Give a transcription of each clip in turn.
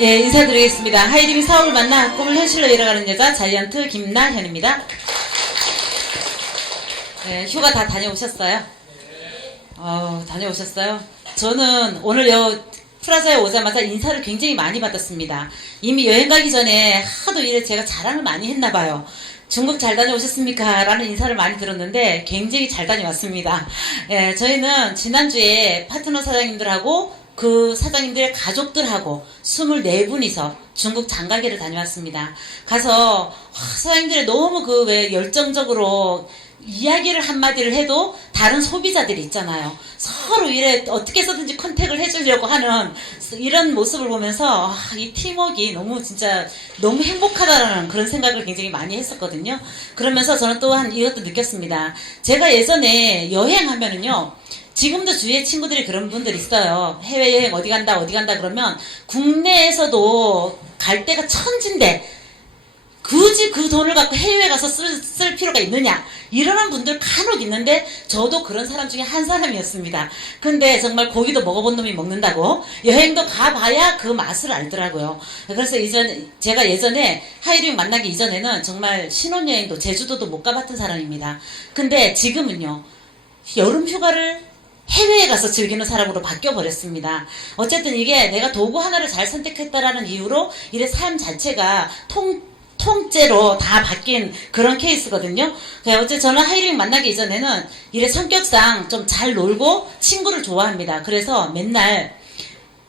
예, 인사드리겠습니다. 하이리빙 사업을 만나 꿈을 현실로 이뤄가는 여자 자이언트 김나현입니다. 예, 휴가 다 다녀오셨어요? 다녀오셨어요? 저는 오늘 프라자에 오자마자 인사를 굉장히 많이 받았습니다. 이미 여행 가기 전에 하도 이래 제가 자랑을 많이 했나봐요. 중국 잘 다녀오셨습니까? 라는 인사를 많이 들었는데 굉장히 잘 다녀왔습니다. 예, 저희는 지난주에 파트너 사장님들하고 그 사장님들의 가족들하고 24분이서 중국 장가게를 다녀왔습니다. 가서 사장님들이 너무 왜 열정적으로 이야기를 한마디를 해도 다른 소비자들이 있잖아요. 서로 이래 어떻게 해서든지 컨택을 해주려고 하는 이런 모습을 보면서 이 팀워크가 너무 진짜 너무 행복하다라는 그런 생각을 굉장히 많이 했었거든요. 그러면서 저는 또한 이것도 느꼈습니다. 제가 예전에 여행하면은요, 지금도 주위에 친구들이 그런 분들 있어요. 해외여행 어디 간다 그러면 국내에서도 갈 데가 천진데 굳이 그 돈을 갖고 해외에 가서 쓸 필요가 있느냐, 이러는 분들 간혹 있는데 저도 그런 사람 중에 한 사람이었습니다. 근데 정말 고기도 먹어본 놈이 먹는다고, 여행도 가봐야 그 맛을 알더라고요. 그래서 제가 예전에 하이링 만나기 이전에는 정말 신혼여행도 제주도도 못 가봤던 사람입니다. 근데 지금은요, 여름 휴가를 해외에 가서 즐기는 사람으로 바뀌어버렸습니다. 어쨌든 이게 내가 도구 하나를 잘 선택했다라는 이유로 이래 삶 자체가 통째로 다 바뀐 그런 케이스거든요. 어제 저는 하이링 만나기 이전에는 이래 성격상 좀 잘 놀고 친구를 좋아합니다. 그래서 맨날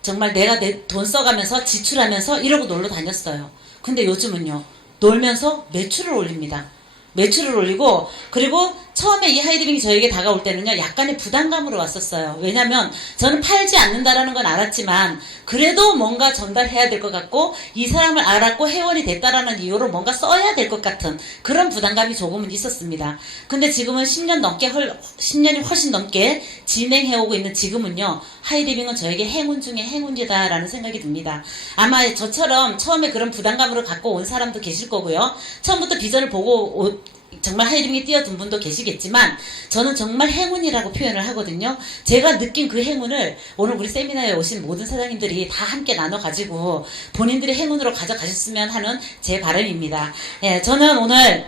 정말 내가 내 돈 써가면서 지출하면서 이러고 놀러 다녔어요. 근데 요즘은요, 놀면서 매출을 올립니다. 매출을 올리고, 그리고 처음에 이 하이리빙이 저에게 다가올 때는요, 약간의 부담감으로 왔었어요. 왜냐면 저는 팔지 않는다라는 건 알았지만 그래도 뭔가 전달해야 될 것 같고, 이 사람을 알았고 회원이 됐다라는 이유로 뭔가 써야 될 것 같은 그런 부담감이 조금은 있었습니다. 근데 지금은 10년이 훨씬 넘게 진행해오고 있는 지금은요, 하이리빙은 저에게 행운 중에 행운이다라는 생각이 듭니다. 아마 저처럼 처음에 그런 부담감으로 갖고 온 사람도 계실 거고요, 처음부터 비전을 보고 정말 하이링에 뛰어든 분도 계시겠지만 저는 정말 행운이라고 표현을 하거든요. 제가 느낀 그 행운을 오늘 우리 세미나에 오신 모든 사장님들이 다 함께 나눠가지고 본인들의 행운으로 가져가셨으면 하는 제 바람입니다. 예, 저는 오늘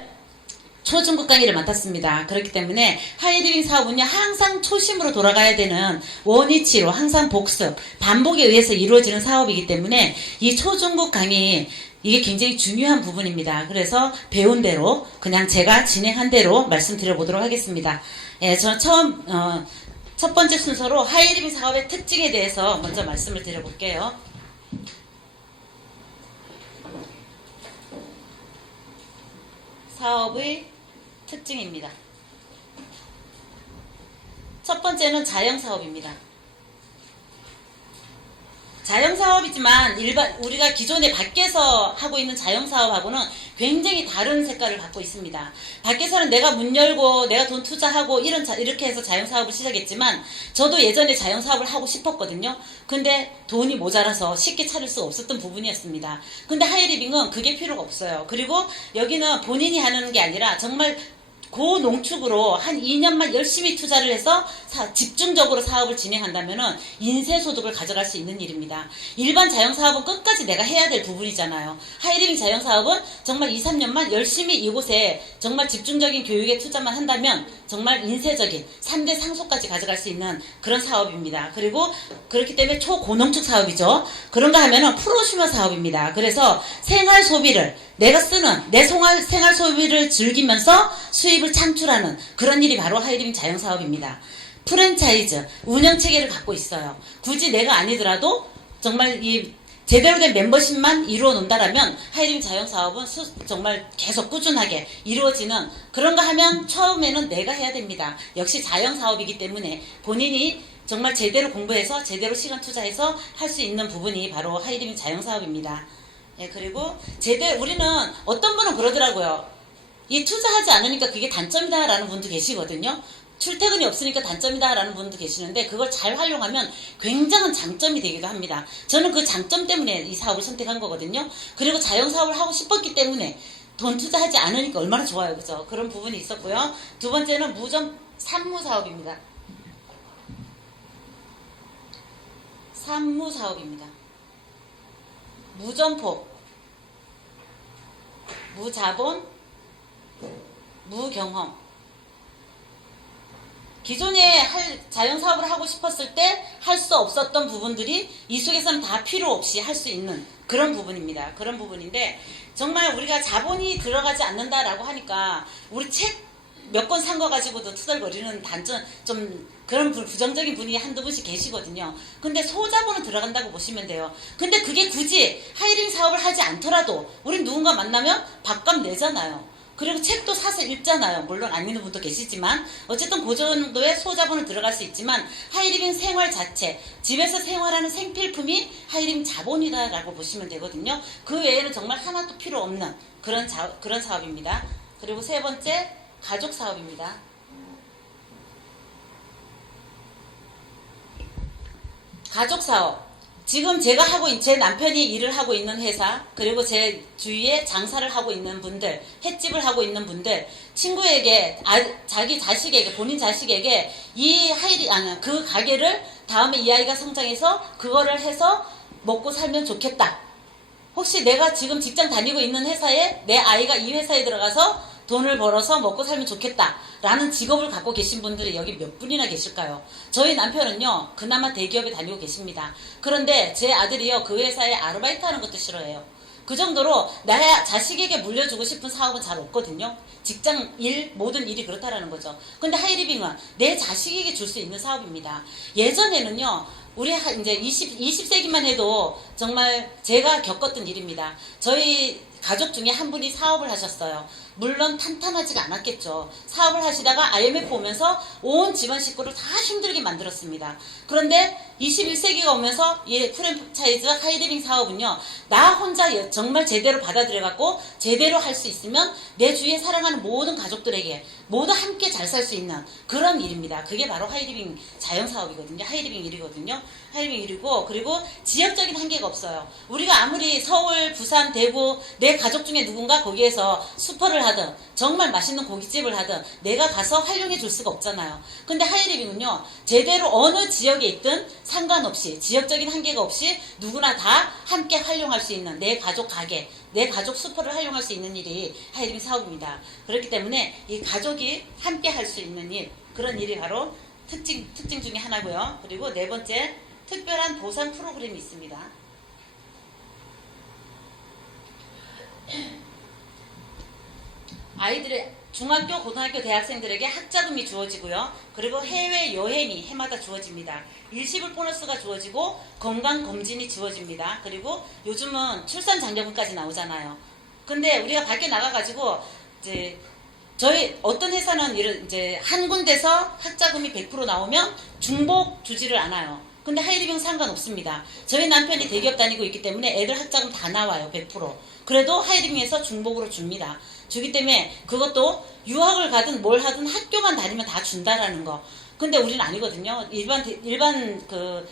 초중급 강의를 맡았습니다. 그렇기 때문에 하이리빙 사업은요, 항상 초심으로 돌아가야 되는 원위치로 항상 복습, 반복에 의해서 이루어지는 사업이기 때문에 이 초중급 강의, 이게 굉장히 중요한 부분입니다. 그래서 배운 대로 그냥 제가 진행한 대로 말씀드려 보도록 하겠습니다. 예, 저는 첫 번째 순서로 하이리빙 사업의 특징에 대해서 먼저 말씀을 드려볼게요. 사업의 특징입니다. 첫 번째는 자영사업입니다. 자영사업이지만 우리가 기존에 밖에서 하고 있는 자영사업하고는 굉장히 다른 색깔을 갖고 있습니다. 밖에서는 내가 문 열고 내가 돈 투자하고 이렇게 해서 자영사업을 시작했지만 저도 예전에 자영사업을 하고 싶었거든요. 근데 돈이 모자라서 쉽게 차릴 수 없었던 부분이었습니다. 근데 하이리빙은 그게 필요가 없어요. 그리고 여기는 본인이 하는 게 아니라 정말 고농축으로 한 2년만 열심히 투자를 해서 집중적으로 사업을 진행한다면은 인쇄소득을 가져갈 수 있는 일입니다. 일반 자영사업은 끝까지 내가 해야 될 부분이잖아요. 하이리빙 자영사업은 정말 2, 3년만 열심히 이곳에 정말 집중적인 교육에 투자만 한다면 정말 인쇄적인 3대 상속까지 가져갈 수 있는 그런 사업입니다. 그리고 그렇기 때문에 초고농축 사업이죠. 그런가 하면은 프로슈머 사업입니다. 그래서 생활 소비를 내가 쓰는 내 생활 소비를 즐기면서 수입을 창출하는 그런 일이 바로 하이리빙 자영사업입니다. 프랜차이즈 운영체계를 갖고 있어요. 굳이 내가 아니더라도 정말 이 제대로 된 멤버십만 이루어 놓는다라면 하이리빙 자영사업은 정말 계속 꾸준하게 이루어지는, 그런가 하면 처음에는 내가 해야 됩니다. 역시 자영사업이기 때문에 본인이 정말 제대로 공부해서 제대로 시간 투자해서 할 수 있는 부분이 바로 하이리빙 자영사업입니다. 예, 그리고 우리는 어떤 분은 그러더라고요. 이 투자하지 않으니까 그게 단점이다 라는 분도 계시거든요. 출퇴근이 없으니까 단점이다 라는 분도 계시는데 그걸 잘 활용하면 굉장한 장점이 되기도 합니다. 저는 그 장점 때문에 이 사업을 선택한 거거든요. 그리고 자영사업을 하고 싶었기 때문에 돈 투자하지 않으니까 얼마나 좋아요, 그죠? 그런 부분이 있었고요. 두 번째는 무점 산무사업입니다. 산무사업입니다. 무점포, 무자본, 무경험. 기존에 자영사업을 하고 싶었을 때 할 수 없었던 부분들이 이 속에서는 다 필요 없이 할 수 있는 그런 부분입니다. 그런 부분인데 정말 우리가 자본이 들어가지 않는다라고 하니까 우리 책 몇 권 산 거 가지고도 투덜거리는 단점 좀 그런 부정적인 분이 한두 분씩 계시거든요. 근데 소자본은 들어간다고 보시면 돼요. 근데 그게 굳이 하이링 사업을 하지 않더라도 우린 누군가 만나면 밥값 내잖아요. 그리고 책도 사서 읽잖아요. 물론 안 읽는 분도 계시지만 어쨌든 그 정도의 소자본은 들어갈 수 있지만 하이리빙 생활 자체, 집에서 생활하는 생필품이 하이리빙 자본이다라고 보시면 되거든요. 그 외에는 정말 하나도 필요 없는 그런 사업입니다. 그리고 세 번째, 가족 사업입니다. 가족 사업. 지금 제가 제 남편이 일을 하고 있는 회사, 그리고 제 주위에 장사를 하고 있는 분들, 횟집을 하고 있는 분들, 친구에게, 자기 자식에게, 본인 자식에게 그 가게를 다음에 이 아이가 성장해서 그거를 해서 먹고 살면 좋겠다. 혹시 내가 지금 직장 다니고 있는 회사에 내 아이가 이 회사에 들어가서 돈을 벌어서 먹고 살면 좋겠다 라는 직업을 갖고 계신 분들이 여기 몇 분이나 계실까요? 저희 남편은요 그나마 대기업에 다니고 계십니다. 그런데 제 아들이요 그 회사에 아르바이트 하는 것도 싫어해요. 그 정도로 내 자식에게 물려주고 싶은 사업은 잘 없거든요. 직장 일, 모든 일이 그렇다라는 거죠. 근데 하이리빙은 내 자식에게 줄 수 있는 사업입니다. 예전에는요 우리 이제 20세기만 해도 정말 제가 겪었던 일입니다. 저희 가족 중에 한 분이 사업을 하셨어요. 물론 탄탄하지가 않았겠죠. 사업을 하시다가 IMF 오면서 온 집안 식구를 다 힘들게 만들었습니다. 그런데 21세기가 오면서 이 프랜차이즈 하이리빙 사업은요. 나 혼자 정말 제대로 받아들여갖고 제대로 할 수 있으면 내 주위에 사랑하는 모든 가족들에게 모두 함께 잘 살 수 있는 그런 일입니다. 그게 바로 하이리빙 자영사업이거든요. 하이리빙 일이거든요. 하이리빙 일이고 그리고 지역적인 한계가 없어요. 우리가 아무리 서울, 부산, 대구 내 가족 중에 누군가 거기에서 슈퍼를 하든 정말 맛있는 고깃집을 하든 내가 가서 활용해 줄 수가 없잖아요. 근데 하이리빙은요. 제대로 어느 지역에 있든 상관없이 지역적인 한계가 없이 누구나 다 함께 활용할 수 있는 내 가족 가게 내 가족 슈퍼를 활용할 수 있는 일이 하이리빙 사업입니다. 그렇기 때문에 이 가족이 함께 할 수 있는 일 그런 일이 바로 특징 중에 하나고요. 그리고 네 번째 특별한 보상 프로그램이 있습니다. 아이들의 중학교, 고등학교, 대학생들에게 학자금이 주어지고요. 그리고 해외여행이 해마다 주어집니다. 일시불 보너스가 주어지고 건강검진이 주어집니다. 그리고 요즘은 출산장려금까지 나오잖아요. 근데 우리가 밖에 나가가지고 이제 저희 어떤 회사는 이제 한 군데서 학자금이 100% 나오면 중복 주지를 않아요. 근데 하이리빙 상관없습니다. 저희 남편이 대기업 다니고 있기 때문에 애들 학자금 다 나와요. 100%. 그래도 하이리빙에서 중복으로 줍니다. 주기 때문에 그것도 유학을 가든 뭘 하든 학교만 다니면 다 준다라는 거. 근데 우리는 아니거든요. 일반 그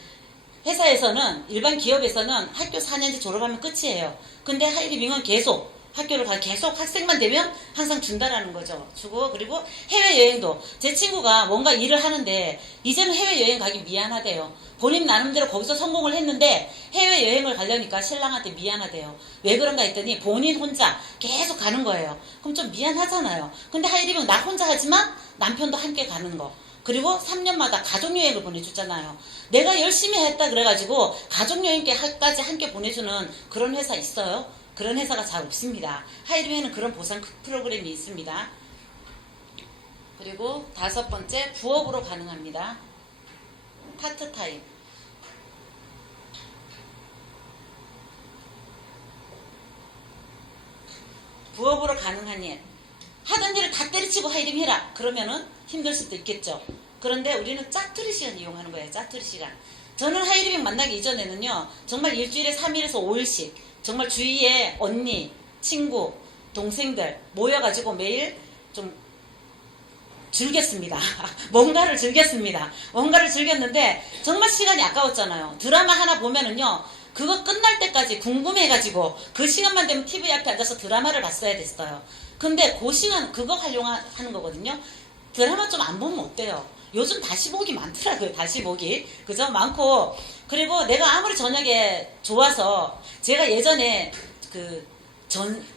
회사에서는 일반 기업에서는 학교 4년제 졸업하면 끝이에요. 근데 하이리빙은 계속 학교를 계속 학생만 되면 항상 준다라는 거죠. 주고 그리고 해외여행도 제 친구가 뭔가 일을 하는데 이제는 해외여행 가기 미안하대요. 본인 나름대로 거기서 성공을 했는데 해외여행을 가려니까 신랑한테 미안하대요. 왜 그런가 했더니 본인 혼자 계속 가는 거예요. 그럼 좀 미안하잖아요. 근데 하이리빙 나 혼자 하지만 남편도 함께 가는 거. 그리고 3년마다 가족여행을 보내주잖아요. 내가 열심히 했다 그래가지고 가족여행까지 함께 보내주는 그런 회사 있어요? 그런 회사가 잘 없습니다. 하이리빙에는 그런 보상 프로그램이 있습니다. 그리고 다섯 번째, 부업으로 가능합니다. 파트타임. 부업으로 가능한 일. 하던 일을 다 때려치고 하이리빙 해라. 그러면은 힘들 수도 있겠죠. 그런데 우리는 짜투리 시간 이용하는 거예요. 짜투리 시간. 저는 하이리빙 만나기 이전에는요. 정말 일주일에 3일에서 5일씩 정말 주위에 언니, 친구, 동생들 모여가지고 매일 좀 즐겼습니다. 뭔가를 즐겼습니다. 뭔가를 즐겼는데 정말 시간이 아까웠잖아요. 드라마 하나 보면은요. 그거 끝날 때까지 궁금해가지고 그 시간만 되면 TV 앞에 앉아서 드라마를 봤어야 됐어요. 근데 그 시간 그거 활용하는 거거든요. 드라마 좀 안 보면 어때요? 요즘 다시 보기 많더라고요. 다시 보기. 그죠? 많고 그리고 내가 아무리 저녁에 좋아서 제가 예전에 그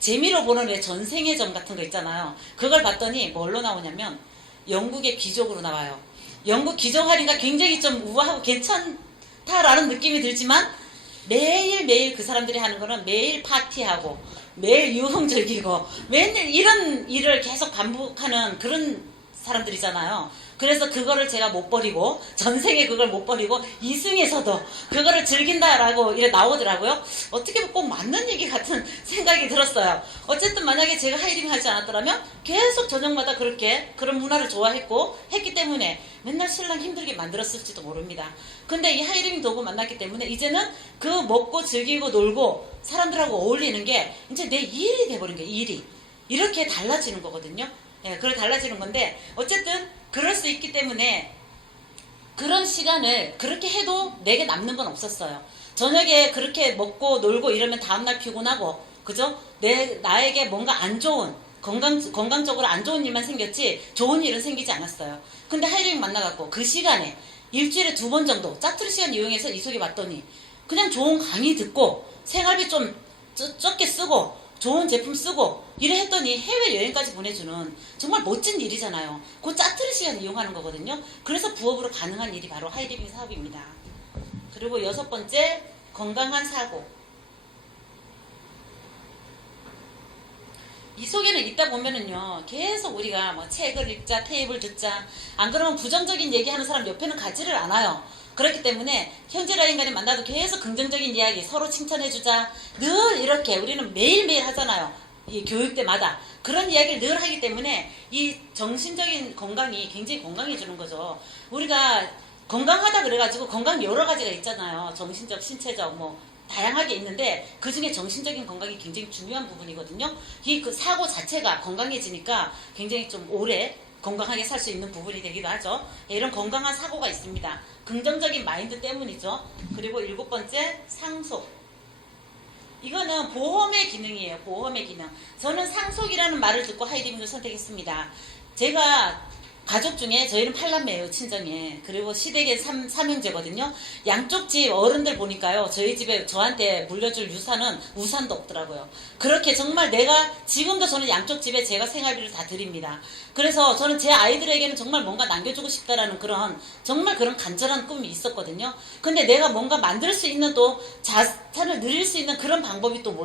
재미로 보는 왜 전생의 점 같은 거 있잖아요. 그걸 봤더니 뭘로 나오냐면 영국의 귀족으로 나와요. 영국 귀족 하니까 굉장히 좀 우아하고 괜찮다라는 느낌이 들지만 매일매일 그 사람들이 하는 거는 매일 파티하고 매일 유흥적이고 맨날 이런 일을 계속 반복하는 그런 사람들이잖아요. 그래서 그거를 제가 못 버리고 전생에 그걸 못 버리고 이승에서도 그거를 즐긴다라고 이래 나오더라고요. 어떻게 보면 꼭 맞는 얘기 같은 생각이 들었어요. 어쨌든 만약에 제가 하이리빙 하지 않았더라면 계속 저녁마다 그렇게 그런 문화를 좋아했고 했기 때문에 맨날 신랑 힘들게 만들었을지도 모릅니다. 근데 이 하이리빙 도구 만났기 때문에 이제는 그 먹고 즐기고 놀고 사람들하고 어울리는 게 이제 내 일이 돼버린 거예요. 일이 이렇게 달라지는 거거든요. 예, 그래 달라지는 건데 어쨌든 그럴 수 있기 때문에 그런 시간을 그렇게 해도 내게 남는 건 없었어요. 저녁에 그렇게 먹고 놀고 이러면 다음날 피곤하고 그죠? 나에게 뭔가 안 좋은 건강적으로 안 좋은 일만 생겼지 좋은 일은 생기지 않았어요. 근데 하이링 만나갖고 그 시간에 일주일에 2번 정도 짜투리 시간 이용해서 이속에 왔더니 그냥 좋은 강의 듣고 생활비 좀 적게 쓰고 좋은 제품 쓰고 이래 했더니 해외여행까지 보내주는 정말 멋진 일이잖아요. 그 짜투리 시간 이용하는 거거든요. 그래서 부업으로 가능한 일이 바로 하이리빙 사업입니다. 그리고 6번째, 건강한 사고. 이 속에는 있다 보면은요 계속 우리가 뭐 책을 읽자 테이블 듣자 안 그러면 부정적인 얘기하는 사람 옆에는 가지를 않아요. 그렇기 때문에 현재라 인간이 만나도 계속 긍정적인 이야기 서로 칭찬해주자 늘 이렇게 우리는 매일매일 하잖아요. 이 교육 때마다 그런 이야기를 늘 하기 때문에 이 정신적인 건강이 굉장히 건강해지는 거죠. 우리가 건강하다 그래가지고 건강 여러 가지가 있잖아요. 정신적, 신체적 뭐 다양하게 있는데 그 중에 정신적인 건강이 굉장히 중요한 부분이거든요. 이 그 사고 자체가 건강해지니까 굉장히 좀 오래 건강하게 살 수 있는 부분이 되기도 하죠. 이런 건강한 사고가 있습니다. 긍정적인 마인드 때문이죠. 그리고 7번째, 상속. 이거는 보험의 기능이에요. 보험의 기능. 저는 상속이라는 말을 듣고 하이리빙을 선택했습니다. 제가 가족 중에 저희는 8남매예요. 친정에. 그리고 시댁에 3형제거든요. 양쪽 집 어른들 보니까요. 저희 집에 저한테 물려줄 유산은 우산도 없더라고요. 그렇게 정말 내가 지금도 저는 양쪽 집에 제가 생활비를 다 드립니다. 그래서 저는 제 아이들에게는 정말 뭔가 남겨주고 싶다라는 그런 정말 그런 간절한 꿈이 있었거든요. 근데 내가 뭔가 만들 수 있는 또 자산을 늘릴 수 있는 그런 방법이 또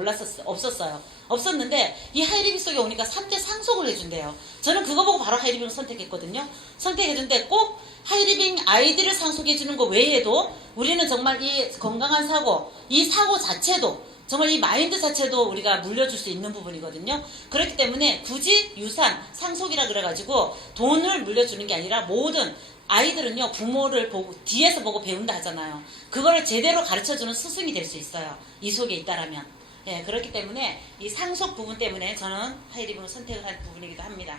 없었는데 이 하이리빙 속에 오니까 3대 상속을 해준대요. 저는 그거 보고 바로 하이리빙을 선택했거든요. 선택해준데 꼭 하이리빙 아이들을 상속해주는 거 외에도 우리는 정말 이 건강한 사고, 이 사고 자체도 정말 이 마인드 자체도 우리가 물려줄 수 있는 부분이거든요. 그렇기 때문에 굳이 유산, 상속이라 그래가지고 돈을 물려주는 게 아니라 모든 아이들은요 부모를 보고 뒤에서 보고 배운다 하잖아요. 그거를 제대로 가르쳐주는 스승이 될 수 있어요. 이 속에 있다라면. 예, 그렇기 때문에 이 상속 부분 때문에 저는 하이리빙을 선택을 한 부분이기도 합니다.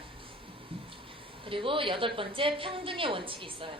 그리고 8번째, 평등의 원칙이 있어요.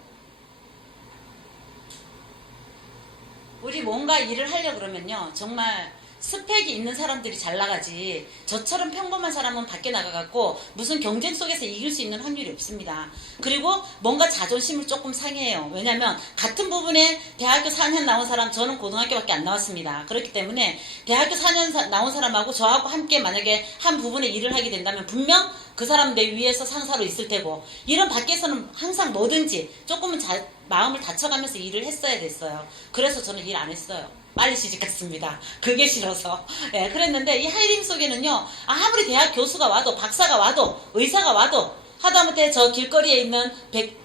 우리 뭔가 일을 하려고 그러면요 정말 스펙이 있는 사람들이 잘 나가지 저처럼 평범한 사람은 밖에 나가갖고 무슨 경쟁 속에서 이길 수 있는 확률이 없습니다. 그리고 뭔가 자존심을 조금 상해요. 왜냐면 같은 부분에 대학교 4년 나온 사람, 저는 고등학교밖에 안 나왔습니다. 그렇기 때문에 대학교 4년 나온 사람하고 저하고 함께 만약에 한 부분에 일을 하게 된다면 분명 그 사람 내 위에서 상사로 있을 테고 이런 밖에서는 항상 뭐든지 조금은 마음을 다쳐가면서 일을 했어야 됐어요. 그래서 저는 일 안 했어요. 빨리 시집갔습니다. 그게 싫어서. 예, 그랬는데 이 하이링 속에는요 아무리 대학 교수가 와도 박사가 와도 의사가 와도 하다못해 저 길거리에 있는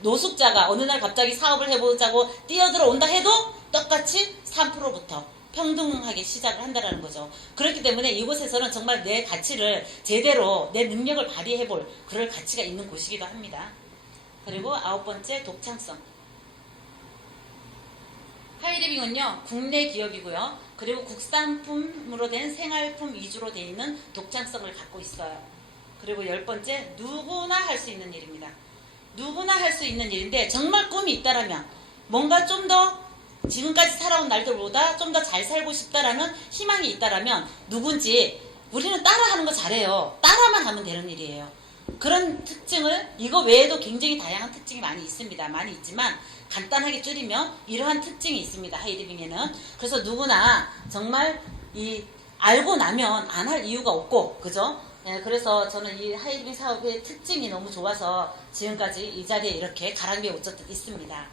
노숙자가 어느 날 갑자기 사업을 해보자고 뛰어들어 온다 해도 똑같이 3%부터 평등하게 시작을 한다는 거죠. 그렇기 때문에 이곳에서는 정말 내 가치를 제대로 내 능력을 발휘해볼 그럴 가치가 있는 곳이기도 합니다. 그리고 9번째, 독창성. 하이리빙은요 국내 기업이고요. 그리고 국산품으로 된 생활품 위주로 되어 있는 독창성을 갖고 있어요. 그리고 10번째, 누구나 할 수 있는 일입니다. 누구나 할 수 있는 일인데 정말 꿈이 있다라면 뭔가 좀 더 지금까지 살아온 날들보다 좀 더 잘 살고 싶다라는 희망이 있다라면 누군지 우리는 따라하는 거 잘해요. 따라만 하면 되는 일이에요. 그런 특징을 이거 외에도 굉장히 다양한 특징이 많이 있습니다. 많이 있지만 간단하게 줄이면 이러한 특징이 있습니다. 하이디빙에는. 그래서 누구나 정말 이 알고 나면 안 할 이유가 없고, 그죠? 예, 그래서 저는 이 하이디빙 사업의 특징이 너무 좋아서 지금까지 이 자리에 이렇게 가랑비에 옷젖 있습니다.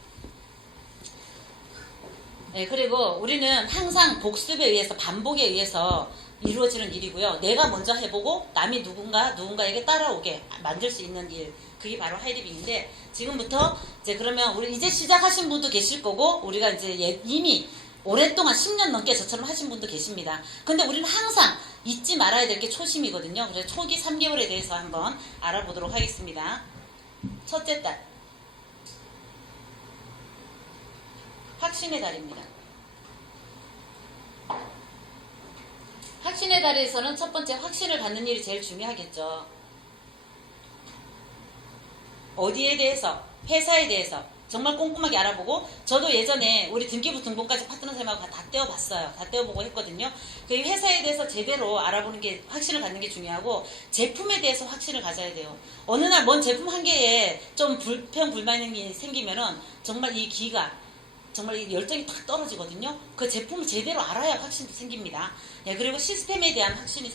예, 그리고 우리는 항상 복습에 의해서, 반복에 의해서 이루어지는 일이고요. 내가 먼저 해보고 남이 누군가에게 따라오게 만들 수 있는 일. 그게 바로 하이디빙인데, 지금부터 이제 그러면 우리 이제 시작하신 분도 계실 거고, 우리가 이제 이미 오랫동안 10년 넘게 저처럼 하신 분도 계십니다. 근데 우리는 항상 잊지 말아야 될 게 초심이거든요. 그래서 초기 3개월에 대해서 한번 알아보도록 하겠습니다. 첫째 달. 확신의 달입니다. 확신의 달에서는 첫 번째 확신을 갖는 일이 제일 중요하겠죠. 어디에 대해서, 회사에 대해서 정말 꼼꼼하게 알아보고, 저도 예전에 우리 등기부 등본까지 파트너 쌤하고 다 떼어봤어요. 다 떼어보고 했거든요. 그 회사에 대해서 제대로 알아보는 게, 확신을 갖는 게 중요하고, 제품에 대해서 확신을 가져야 돼요. 어느 날 뭔 제품 한 개에 좀 불평불만이 생기면은 정말 이 기가, 정말 이 열정이 탁 떨어지거든요. 그 제품을 제대로 알아야 확신도 생깁니다. 예, 그리고 시스템에 대한 확신이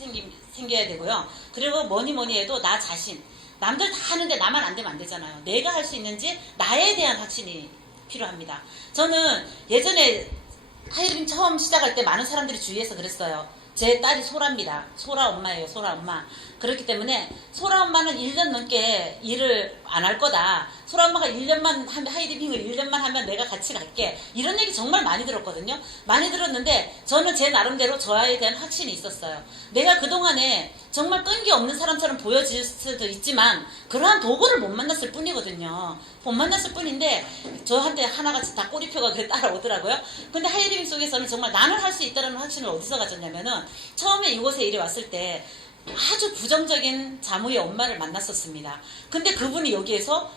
생겨야 되고요. 그리고 뭐니 해도 나 자신. 남들 다 하는데 나만 안 되면 안 되잖아요. 내가 할 수 있는지 나에 대한 확신이 필요합니다. 저는 예전에 하이딩 처음 시작할 때 많은 사람들이 주위에서 그랬어요. 제 딸이 소라입니다. 소라 엄마예요. 소라 엄마. 그렇기 때문에 소라 엄마는 1년 넘게 일을 안 할 거다. 소라 엄마가 1년만 하면, 하이디빙을 1년만 하면 내가 같이 갈게. 이런 얘기 정말 많이 들었거든요. 많이 들었는데 저는 제 나름대로 저에 대한 확신이 있었어요. 내가 그동안에 정말 끈기 없는 사람처럼 보여질 수도 있지만 그러한 도구를 못 만났을 뿐이거든요. 못 만났을 뿐인데 저한테 하나같이 다 꼬리표가 그래 따라오더라고요. 근데 하이디빙 속에서는 정말 나는 할 수 있다는 확신을 어디서 가졌냐면은 처음에 이곳에 일이 왔을 때 아주 부정적인 자무의 엄마를 만났었습니다. 근데 그분이 여기에서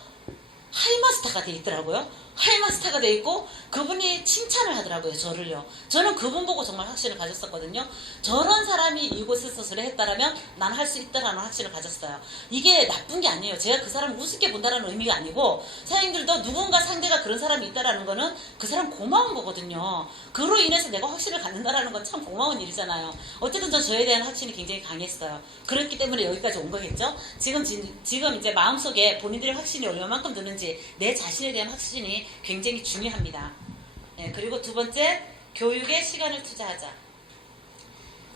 하이마스터가 돼 있더라고요. 하이마스터가 돼 있고 그분이 칭찬을 하더라고요. 저를요. 저는 그분 보고 정말 확신을 가졌었거든요. 저런 사람이 이곳에서 수레했다라면 난 할 수 있다라는 확신을 가졌어요. 이게 나쁜 게 아니에요. 제가 그 사람을 우습게 본다는 의미가 아니고, 사장님들도 누군가 상대가 그런 사람이 있다라는 거는 그 사람 고마운 거거든요. 그로 인해서 내가 확신을 갖는다라는 건 참 고마운 일이잖아요. 어쨌든 저에 대한 확신이 굉장히 강했어요. 그렇기 때문에 여기까지 온 거겠죠. 지금 이제 마음속에 본인들의 확신이 얼마만큼 드는지, 내 자신에 대한 확신이 굉장히 중요합니다. 네, 그리고 두 번째, 교육에 시간을 투자하자.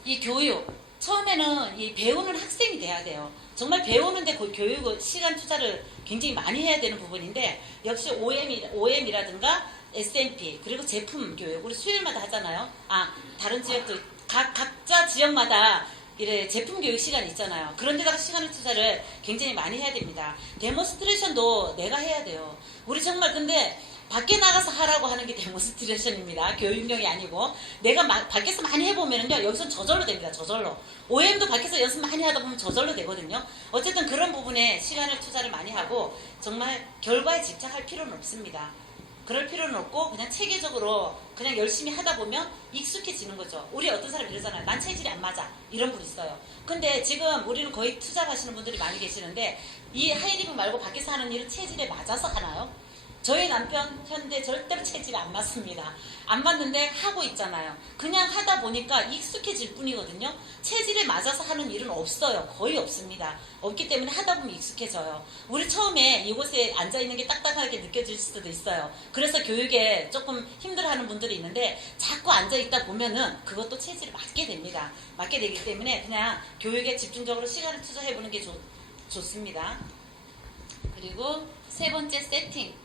이 교육, 처음에는 이 배우는 학생이 돼야 돼요. 정말 배우는데 그 교육 시간 투자를 굉장히 많이 해야 되는 부분인데, 역시 OM이라든가 SMP, 그리고 제품 교육, 우리 수요일마다 하잖아요. 다른 지역도 각자 지역마다 이래 제품 교육 시간이 있잖아요. 그런 데다가 시간을 투자를 굉장히 많이 해야 됩니다. 데몬스트레이션도 내가 해야 돼요. 우리 정말 근데 밖에 나가서 하라고 하는 게 데몬스트레이션입니다. 교육용이 아니고, 내가 밖에서 많이 해보면은요, 여기서 저절로 됩니다. 저절로. OM도 밖에서 연습 많이 하다 보면 저절로 되거든요. 어쨌든 그런 부분에 시간을 투자를 많이 하고, 정말 결과에 집착할 필요는 없습니다. 그럴 필요는 없고 그냥 체계적으로 그냥 열심히 하다 보면 익숙해지는 거죠. 우리 어떤 사람 이러잖아요. 난 체질이 안 맞아. 이런 분 있어요. 근데 지금 우리는 거의 투자하시는 분들이 많이 계시는데, 이 하이디빙 말고 밖에서 하는 일은 체질에 맞아서 하나요? 저희 남편 현대 절대로 체질이 안 맞습니다. 안 맞는데 하고 있잖아요. 그냥 하다 보니까 익숙해질 뿐이거든요. 체질에 맞아서 하는 일은 없어요. 거의 없습니다. 없기 때문에 하다 보면 익숙해져요. 우리 처음에 이곳에 앉아있는 게 딱딱하게 느껴질 수도 있어요. 그래서 교육에 조금 힘들어하는 분들이 있는데, 자꾸 앉아있다 보면은 그것도 체질에 맞게 됩니다. 맞게 되기 때문에 그냥 교육에 집중적으로 시간을 투자해보는 게 좋습니다. 그리고 세 번째, 세팅.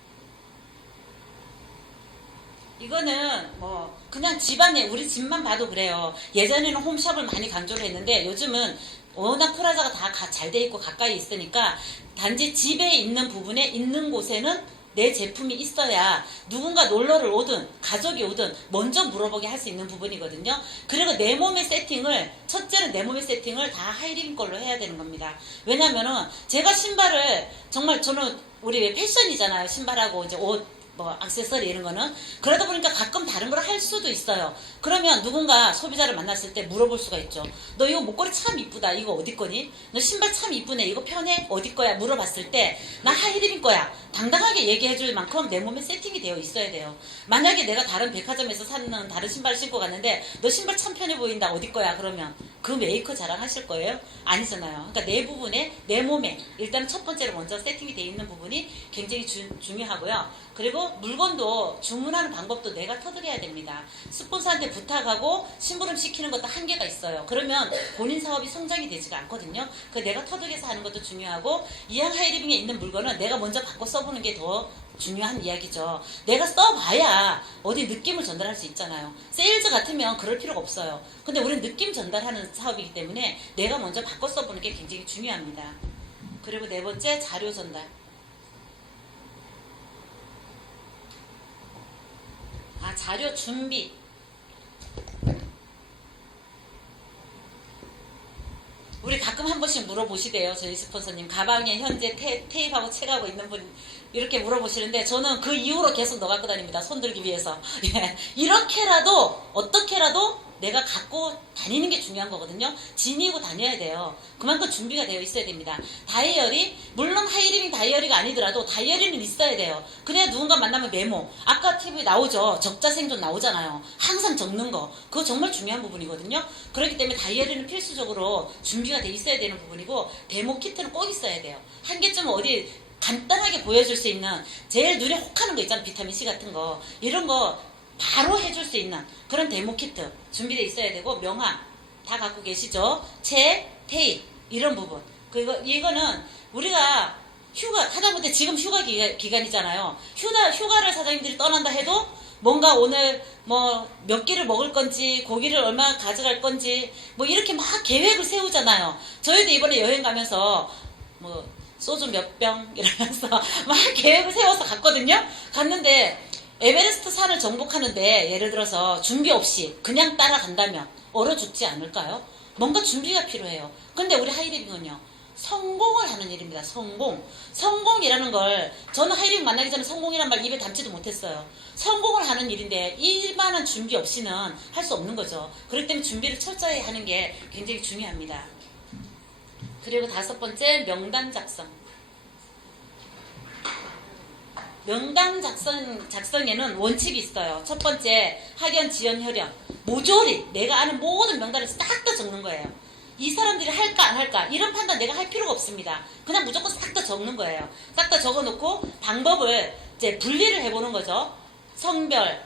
이거는 뭐 그냥 집안에, 우리 집만 봐도 그래요. 예전에는 홈샵을 많이 강조를 했는데 요즘은 워낙 프라자가 다 잘 돼 있고 가까이 있으니까, 단지 집에 있는 부분에 있는 곳에는 내 제품이 있어야 누군가 놀러를 오든 가족이 오든 먼저 물어보게 할 수 있는 부분이거든요. 그리고 내 몸의 세팅을, 첫째는 내 몸의 세팅을 다 하이딩 걸로 해야 되는 겁니다. 왜냐면은 제가 신발을, 정말 저는 우리 패션이잖아요. 신발하고 이제 옷, 뭐 액세서리 이런 거는. 그러다 보니까 가끔 다른 걸 할 수도 있어요. 그러면 누군가 소비자를 만났을 때 물어볼 수가 있죠. 너 이거 목걸이 참 이쁘다. 이거 어디 거니? 너 신발 참 이쁘네. 이거 편해? 어디 거야? 물어봤을 때 나 하이힐인 거야. 당당하게 얘기해 줄 만큼 내 몸에 세팅이 되어 있어야 돼요. 만약에 내가 다른 백화점에서 사는 다른 신발을 신고 갔는데 너 신발 참 편해 보인다. 어디 거야? 그러면 그 메이커 자랑하실 거예요? 아니잖아요. 그러니까 내 부분에, 내 몸에 일단 첫 번째로 먼저 세팅이 되어 있는 부분이 굉장히 중요하고요. 그리고 물건도 주문하는 방법도 내가 터득해야 됩니다. 스폰서한테 부탁하고 심부름 시키는 것도 한계가 있어요. 그러면 본인 사업이 성장이 되지가 않거든요. 그 내가 터득해서 하는 것도 중요하고, 이양 하이리빙에 있는 물건은 내가 먼저 바꿔 써보는 게 더 중요한 이야기죠. 내가 써봐야 어디 느낌을 전달할 수 있잖아요. 세일즈 같으면 그럴 필요가 없어요. 근데 우리는 느낌 전달하는 사업이기 때문에 내가 먼저 바꿔 써보는 게 굉장히 중요합니다. 그리고 네 번째, 자료 전달. 자료 준비. 우리 가끔 한 번씩 물어보시대요. 저희 스폰서님. 가방에 현재 테이프하고 책하고 있는 분 이렇게 물어보시는데, 저는 그 이후로 계속 넣어 갖고 다닙니다. 손들기 위해서. 예. 이렇게라도 어떻게라도 내가 갖고 다니는 게 중요한 거거든요. 지니고 다녀야 돼요. 그만큼 준비가 되어 있어야 됩니다. 다이어리, 물론 하이리빙 다이어리가 아니더라도 다이어리는 있어야 돼요. 그래야 누군가 만나면 메모. 아까 TV에 나오죠. 적자 생존 나오잖아요. 항상 적는 거. 그거 정말 중요한 부분이거든요. 그렇기 때문에 다이어리는 필수적으로 준비가 돼 있어야 되는 부분이고, 데모 키트는 꼭 있어야 돼요. 한 개쯤은 어디 간단하게 보여줄 수 있는, 제일 눈에 혹하는 거 있잖아요. 비타민C 같은 거. 이런 거 바로 해줄 수 있는 그런 데모 키트 준비되어 있어야 되고, 명함 다 갖고 계시죠? 책, 테이프 이런 부분. 그리고 이거는 우리가 하다못해 지금 휴가 기간이잖아요. 휴가를 사장님들이 떠난다 해도 뭔가 오늘 뭐 몇 끼를 먹을 건지, 고기를 얼마 가져갈 건지, 뭐 이렇게 막 계획을 세우잖아요. 저희도 이번에 여행 가면서 뭐 소주 몇 병 이러면서 막 계획을 세워서 갔거든요. 갔는데 에베레스트 산을 정복하는데 예를 들어서 준비 없이 그냥 따라간다면 얼어 죽지 않을까요? 뭔가 준비가 필요해요. 근데 우리 하이리빙은요, 성공을 하는 일입니다. 성공이라는 걸, 저는 하이리빙 만나기 전에 성공이란 말 입에 담지도 못했어요. 성공을 하는 일인데 이만한 준비 없이는 할 수 없는 거죠. 그렇기 때문에 준비를 철저히 하는 게 굉장히 중요합니다. 그리고 다섯 번째, 명단 작성. 명단 작성에는 원칙이 있어요. 첫 번째, 학연, 지연, 혈연. 모조리 내가 아는 모든 명단을 싹 다 적는 거예요. 이 사람들이 할까 안 할까 이런 판단 내가 할 필요가 없습니다. 그냥 무조건 싹 다 적는 거예요. 싹 다 적어놓고 방법을 이제 분리를 해보는 거죠. 성별,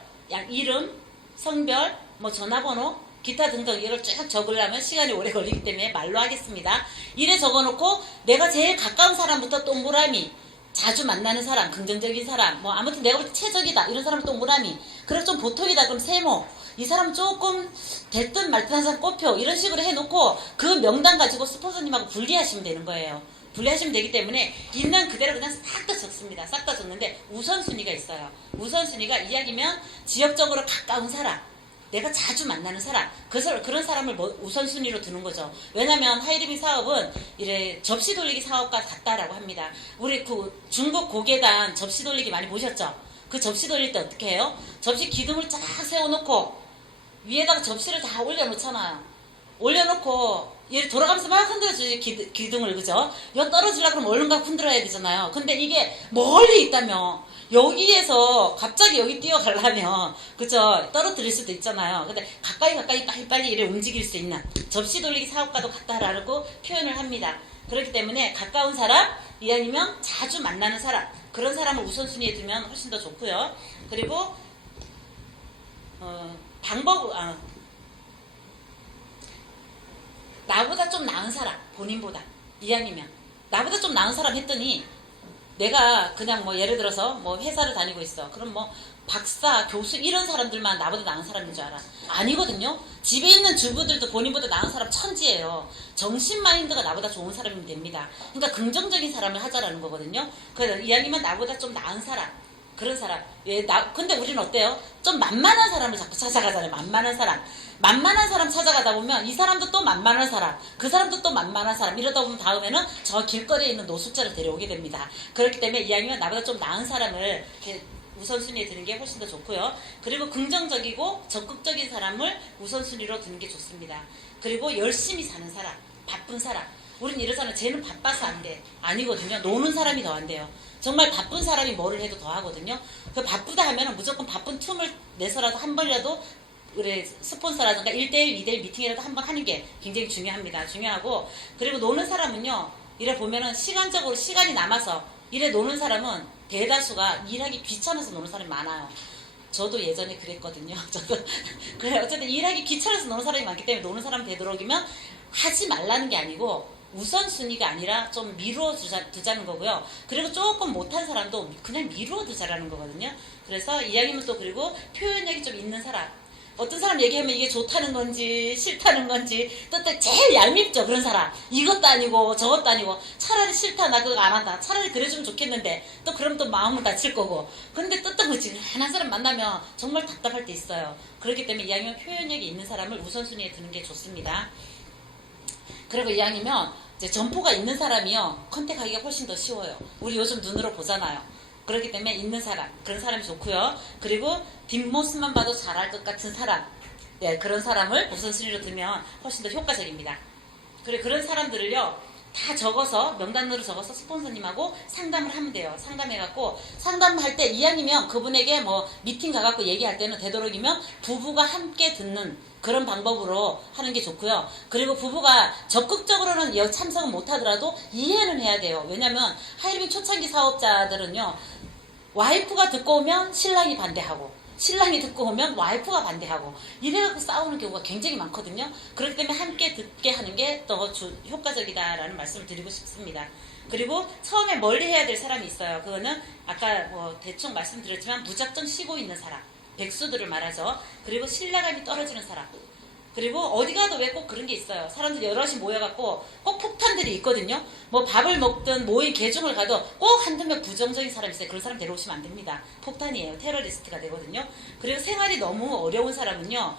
이름, 성별, 뭐 전화번호, 기타 등등 이걸 쭉 적으려면 시간이 오래 걸리기 때문에 말로 하겠습니다. 이래 적어놓고 내가 제일 가까운 사람부터 동그라미, 자주 만나는 사람, 긍정적인 사람, 뭐 아무튼 내가 볼 때 최적이다 이런 사람은 동그라미, 그래서 좀 보통이다 그럼 세모, 이 사람 조금 될 듯 말 듯한 사람 꽃표, 이런 식으로 해놓고 그 명단 가지고 스폰서님하고 분리하시면 되는 거예요. 분리하시면 되기 때문에 있는 그대로 그냥 싹 다 적습니다. 싹 다 적는데 우선순위가 있어요. 우선순위가 이야기면 지역적으로 가까운 사람, 내가 자주 만나는 사람, 그런 사람을 우선순위로 두는 거죠. 왜냐면 하이리빙 사업은 이래 접시 돌리기 사업과 같다라고 합니다. 우리 그 중국 고계단 접시 돌리기 많이 보셨죠? 그 접시 돌릴 때 어떻게 해요? 접시 기둥을 쫙 세워놓고 위에다가 접시를 다 올려놓잖아요. 올려놓고 얘를 돌아가면서 막 흔들어주지, 기둥을. 그죠? 이거 떨어지려고 그러면 얼른가 흔들어야 되잖아요. 근데 이게 멀리 있다면 여기에서 갑자기 여기 뛰어가려면, 그죠? 떨어뜨릴 수도 있잖아요. 근데 가까이 빨리 이래 움직일 수 있는 접시 돌리기 사업과도 같다라고 표현을 합니다. 그렇기 때문에 가까운 사람, 이왕이면 자주 만나는 사람, 그런 사람을 우선순위에 두면 훨씬 더 좋고요. 그리고 나보다 좀 나은 사람, 본인보다, 이왕이면 나보다 좀 나은 사람 했더니, 내가 그냥 뭐 예를 들어서 뭐 회사를 다니고 있어. 그럼 뭐 박사, 교수 이런 사람들만 나보다 나은 사람인 줄 알아? 아니거든요. 집에 있는 주부들도 본인보다 나은 사람 천지예요. 정신 마인드가 나보다 좋은 사람이면 됩니다. 그러니까 긍정적인 사람을 하자라는 거거든요. 그래서 이왕이면 나보다 좀 나은 사람, 그런 사람. 근데 우리는 어때요? 좀 만만한 사람을 자꾸 찾아가잖아요. 만만한 사람 찾아가다 보면 이 사람도 또 만만한 사람, 그 사람도 또 만만한 사람, 이러다 보면 다음에는 저 길거리에 있는 노숙자를 데려오게 됩니다. 그렇기 때문에 이왕이면 나보다 좀 나은 사람을 이렇게 우선순위에 드는 게 훨씬 더 좋고요. 그리고 긍정적이고 적극적인 사람을 우선순위로 드는 게 좋습니다. 그리고 열심히 사는 사람, 바쁜 사람. 우린 이러잖아요. 쟤는 바빠서 안 돼. 아니거든요. 노는 사람이 더 안 돼요. 정말 바쁜 사람이 뭐를 해도 더 하거든요. 그 바쁘다 하면은 무조건 바쁜 틈을 내서라도 한 번이라도 그래 스폰서라든가 1대1, 2대1 미팅이라도 한 번 하는 게 굉장히 중요합니다. 중요하고 그리고 노는 사람은요. 이래 보면은 시간적으로 시간이 남아서 이래 노는 사람은 대다수가 일하기 귀찮아서 노는 사람이 많아요. 저도 예전에 그랬거든요. 저도 그래 어쨌든 일하기 귀찮아서 노는 사람이 많기 때문에 노는 사람 되도록이면 하지 말라는 게 아니고 우선순위가 아니라 좀 미루어 두자는 거고요. 그리고 조금 못한 사람도 그냥 미루어 두자라는 거거든요. 그래서 이야기면 또 그리고 표현력이 좀 있는 사람. 어떤 사람 얘기하면 이게 좋다는 건지 싫다는 건지 또 제일 얄밉죠. 그런 사람. 이것도 아니고 저것도 아니고 차라리 싫다 나 그거 안 한다. 차라리 그래주면 좋겠는데 또 그럼 또 마음은 다칠 거고. 근데 떳떳하지 한 사람 만나면 정말 답답할 때 있어요. 그렇기 때문에 이왕이면 표현력이 있는 사람을 우선순위에 두는 게 좋습니다. 그리고 이왕이면 이제 점포가 있는 사람이요. 컨택하기가 훨씬 더 쉬워요. 우리 요즘 눈으로 보잖아요. 그렇기 때문에 있는 사람, 그런 사람이 좋고요. 그리고 뒷모습만 봐도 잘할 것 같은 사람, 네, 그런 사람을 우선순위로 두면 훨씬 더 효과적입니다. 그리고 그런 사람들을요, 다 적어서, 명단으로 적어서 스폰서님하고 상담을 하면 돼요. 상담해갖고, 상담할 때 이왕이면 그분에게 뭐 미팅 가갖고 얘기할 때는 되도록이면 부부가 함께 듣는 그런 방법으로 하는 게 좋고요. 그리고 부부가 적극적으로는 참석은 못하더라도 이해는 해야 돼요. 왜냐면 하이리빙 초창기 사업자들은요. 와이프가 듣고 오면 신랑이 반대하고 신랑이 듣고 오면 와이프가 반대하고 이래갖고 싸우는 경우가 굉장히 많거든요. 그렇기 때문에 함께 듣게 하는 게 더 효과적이다라는 말씀을 드리고 싶습니다. 그리고 처음에 멀리 해야 될 사람이 있어요. 그거는 아까 뭐 대충 말씀드렸지만 무작정 쉬고 있는 사람. 백수들을 말하죠. 그리고 신뢰감이 떨어지는 사람. 그리고 어디 가도 왜 꼭 그런 게 있어요. 사람들 여럿이 모여갖고 꼭 폭탄들이 있거든요. 뭐 밥을 먹든 모임 개중을 가도 꼭 한두 명 부정적인 사람이 있어요. 그런 사람 데려오시면 안 됩니다. 폭탄이에요. 테러리스트가 되거든요. 그리고 생활이 너무 어려운 사람은요.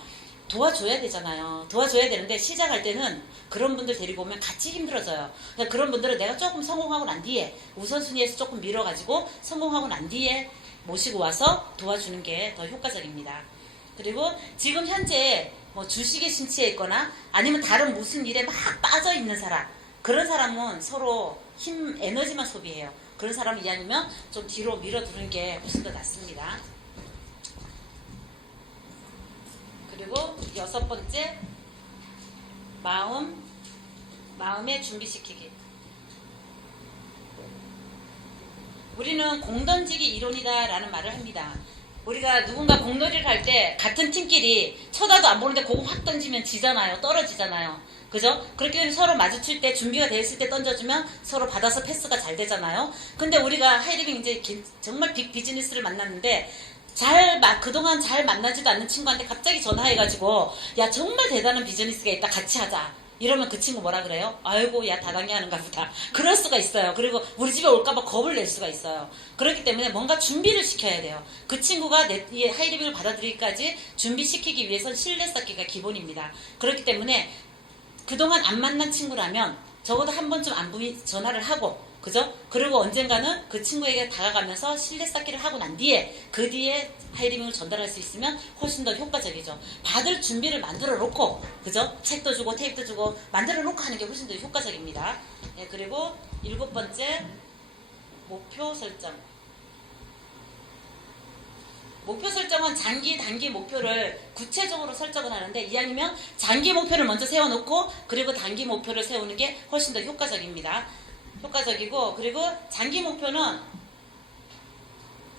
도와줘야 되잖아요. 도와줘야 되는데 시작할 때는 그런 분들 데리고 오면 같이 힘들어져요. 그러니까 그런 분들은 내가 조금 성공하고 난 뒤에 우선순위에서 조금 밀어가지고 성공하고 난 뒤에 모시고 와서 도와주는 게 더 효과적입니다. 그리고 지금 현재 뭐 주식에 심취해 있거나 아니면 다른 무슨 일에 막 빠져 있는 사람, 그런 사람은 서로 힘, 에너지만 소비해요. 그런 사람 이왕이면 좀 뒤로 밀어두는 게 훨씬 더 낫습니다. 그리고 6번째, 마음에 준비시키기. 우리는 공던지기 이론이다라는 말을 합니다. 우리가 누군가 공놀이를 할 때 같은 팀끼리 쳐다도 안 보는데 그거 확 던지면 지잖아요. 떨어지잖아요. 그죠? 그렇기 때문에 서로 마주칠 때 준비가 돼 있을 때 던져주면 서로 받아서 패스가 잘 되잖아요. 근데 우리가 하이리빙 이제 정말 빅 비즈니스를 만났는데 그동안 잘 만나지도 않는 친구한테 갑자기 전화해가지고 야 정말 대단한 비즈니스가 있다 같이 하자. 이러면 그 친구 뭐라 그래요? 아이고 야 다단계 하는가 보다. 그럴 수가 있어요. 그리고 우리 집에 올까봐 겁을 낼 수가 있어요. 그렇기 때문에 뭔가 준비를 시켜야 돼요. 그 친구가 이 하이리빙을 받아들이기까지 준비시키기 위해서는 신뢰 쌓기가 기본입니다. 그렇기 때문에 그동안 안 만난 친구라면 적어도 한 번쯤 안부인 전화를 하고 그죠? 그리고 언젠가는 그 친구에게 다가가면서 신뢰 쌓기를 하고 난 뒤에 그 뒤에 하이리빙을 전달할 수 있으면 훨씬 더 효과적이죠. 받을 준비를 만들어 놓고 그죠? 책도 주고 테이프도 주고 만들어 놓고 하는 게 훨씬 더 효과적입니다. 예, 그리고 7번째 목표 설정. 목표 설정은 장기, 단기 목표를 구체적으로 설정을 하는데 이왕이면 장기 목표를 먼저 세워놓고 그리고 단기 목표를 세우는 게 훨씬 더 효과적입니다. 효과적이고 그리고 장기 목표는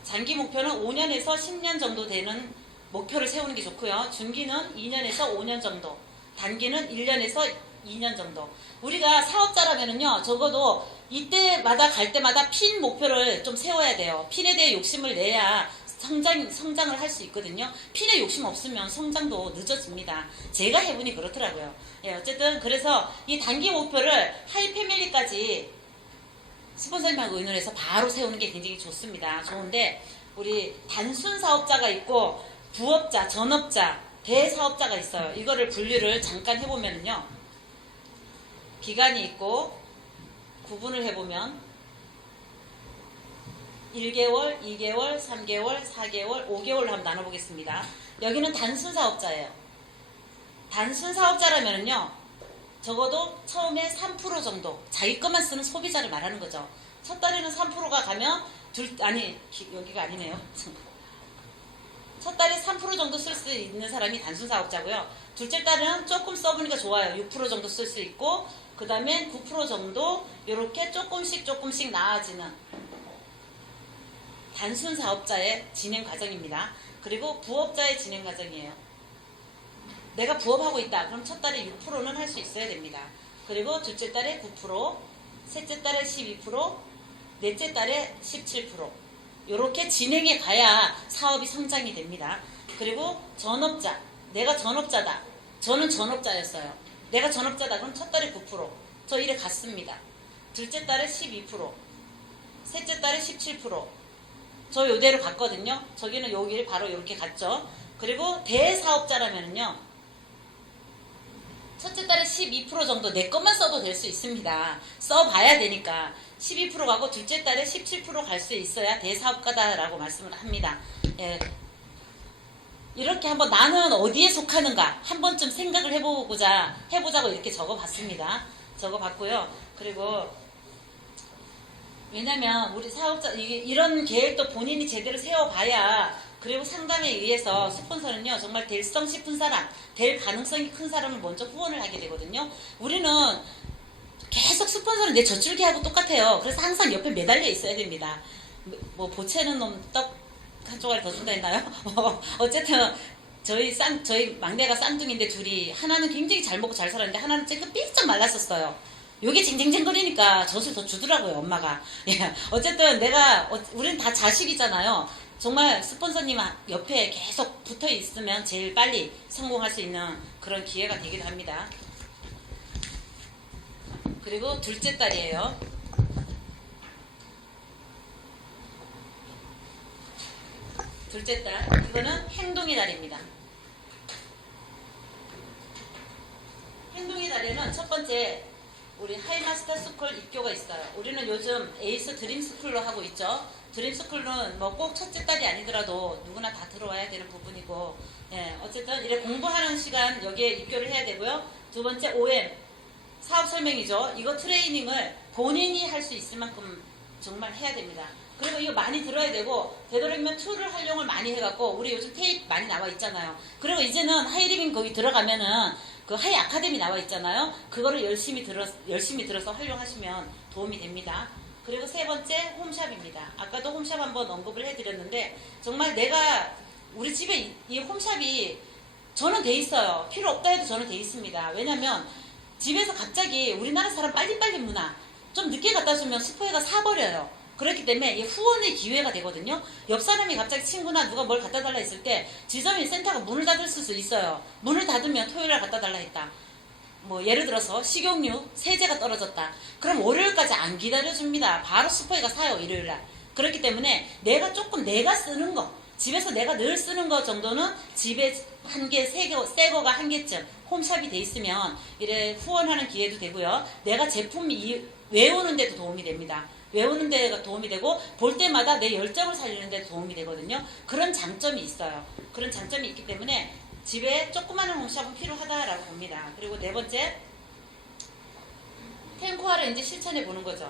5년에서 10년 정도 되는 목표를 세우는 게 좋고요. 중기는 2년에서 5년 정도, 단기는 1년에서 2년 정도. 우리가 사업자라면은요, 적어도 이때마다 갈 때마다 핀 목표를 좀 세워야 돼요. 핀에 대해 욕심을 내야 성장을 할 수 있거든요. 핀에 욕심 없으면 성장도 늦어집니다. 제가 해보니 그렇더라고요. 예, 어쨌든 그래서 이 단기 목표를 하이패밀리까지 스폰서님하고 의논해서 바로 세우는 게 굉장히 좋습니다. 좋은데 우리 단순 사업자가 있고 부업자, 전업자, 대사업자가 있어요. 이거를 분류를 잠깐 해보면요. 기간이 있고 구분을 해보면 1개월, 2개월, 3개월, 4개월, 5개월로 한번 나눠보겠습니다. 여기는 단순 사업자예요. 단순 사업자라면요, 적어도 처음에 3% 정도, 자기 것만 쓰는 소비자를 말하는 거죠. 첫 달에는 3%가 가면, 여기가 아니네요. 첫 달에 3% 정도 쓸 수 있는 사람이 단순 사업자고요. 둘째 달에는 조금 써보니까 좋아요. 6% 정도 쓸 수 있고, 그 다음엔 9% 정도, 이렇게 조금씩 나아지는 단순 사업자의 진행 과정입니다. 그리고 부업자의 진행 과정이에요. 내가 부업하고 있다. 그럼 첫 달에 6%는 할 수 있어야 됩니다. 그리고 둘째 달에 9%, 셋째 달에 12%, 넷째 달에 17%. 이렇게 진행해 가야 사업이 성장이 됩니다. 그리고 전업자, 내가 전업자다. 저는 전업자였어요. 내가 전업자다. 그럼 첫 달에 9%. 저 일에 갔습니다. 둘째 달에 12%, 셋째 달에 17%. 저 요대로 갔거든요. 저기는 여기를 바로 이렇게 갔죠. 그리고 대사업자라면요, 첫째 달에 12% 정도 내 것만 써도 될 수 있습니다. 써봐야 되니까 12% 가고 둘째 달에 17% 갈 수 있어야 대사업가다라고 말씀을 합니다. 예. 이렇게 한번 나는 어디에 속하는가 한 번쯤 생각을 해보자고 이렇게 적어봤습니다. 적어봤고요. 그리고 왜냐면 우리 사업자 이런 계획도 본인이 제대로 세워봐야, 그리고 상담에 의해서 스폰서는요, 정말 될성 싶은 사람, 될 가능성이 큰 사람을 먼저 후원을 하게 되거든요. 우리는 계속 스폰서는 내 젖줄기하고 똑같아요. 그래서 항상 옆에 매달려 있어야 됩니다. 뭐 보채는 놈 떡 한 조각을 더 준다 했나요? 어쨌든 저희 막내가 쌍둥이인데 둘이, 하나는 굉장히 잘 먹고 잘 살았는데 하나는 조금 삐쩍 말랐었어요. 요게 쟁쟁쟁거리니까 젖을 더 주더라고요, 엄마가. 예. 어쨌든 우린 다 자식이잖아요. 정말 스폰서님 옆에 계속 붙어 있으면 제일 빨리 성공할 수 있는 그런 기회가 되기도 합니다. 그리고 둘째 달이에요. 둘째 달, 이거는 행동의 달입니다. 행동의 달에는 첫 번째, 우리 하이마스터 스쿨 입교가 있어요. 우리는 요즘 에이스 드림스쿨로 하고 있죠. 드림스쿨은 뭐 꼭 첫째 달이 아니더라도 누구나 다 들어와야 되는 부분이고, 예, 어쨌든 이렇게 공부하는 시간 여기에 입교를 해야 되고요. 두 번째 OM, 사업 설명이죠. 이거 트레이닝을 본인이 할 수 있을 만큼 정말 해야 됩니다. 그리고 이거 많이 들어야 되고, 되도록이면 툴을 활용을 많이 해갖고, 우리 요즘 테이프 많이 나와 있잖아요. 그리고 이제는 하이리빙 거기 들어가면은 그 하이 아카데미 나와 있잖아요. 그거를 열심히 들어서 활용하시면 도움이 됩니다. 그리고 세 번째 홈샵입니다. 아까도 홈샵 한번 언급을 해드렸는데, 정말 우리 집에 이 홈샵이 저는 돼 있어요. 필요 없다 해도 저는 돼 있습니다. 왜냐면 집에서 갑자기 우리나라 사람 빨리빨리 문화, 좀 늦게 갖다 주면 스포에가 사버려요. 그렇기 때문에 이 후원의 기회가 되거든요. 옆 사람이 갑자기 친구나 누가 뭘 갖다 달라 했을 때 지점인 센터가 문을 닫을 수도 있어요. 문을 닫으면 토요일날 갖다 달라 했다. 뭐 예를 들어서 식용유, 세제가 떨어졌다. 그럼 월요일까지 안 기다려줍니다. 바로 슈퍼에가 사요, 일요일날. 그렇기 때문에 내가 쓰는 거, 집에서 내가 늘 쓰는 거 정도는 집에 한 개, 새 거가 한 개쯤 홈샵이 돼 있으면 이래 후원하는 기회도 되고요. 내가 제품 외우는 데도 도움이 됩니다. 외우는 데가 도움이 되고, 볼 때마다 내 열정을 살리는 데 도움이 되거든요. 그런 장점이 있어요. 그런 장점이 있기 때문에 집에 조그마한 홈샵은 필요하다라고 봅니다. 그리고 네 번째, 탱코아를 이제 실천해 보는 거죠.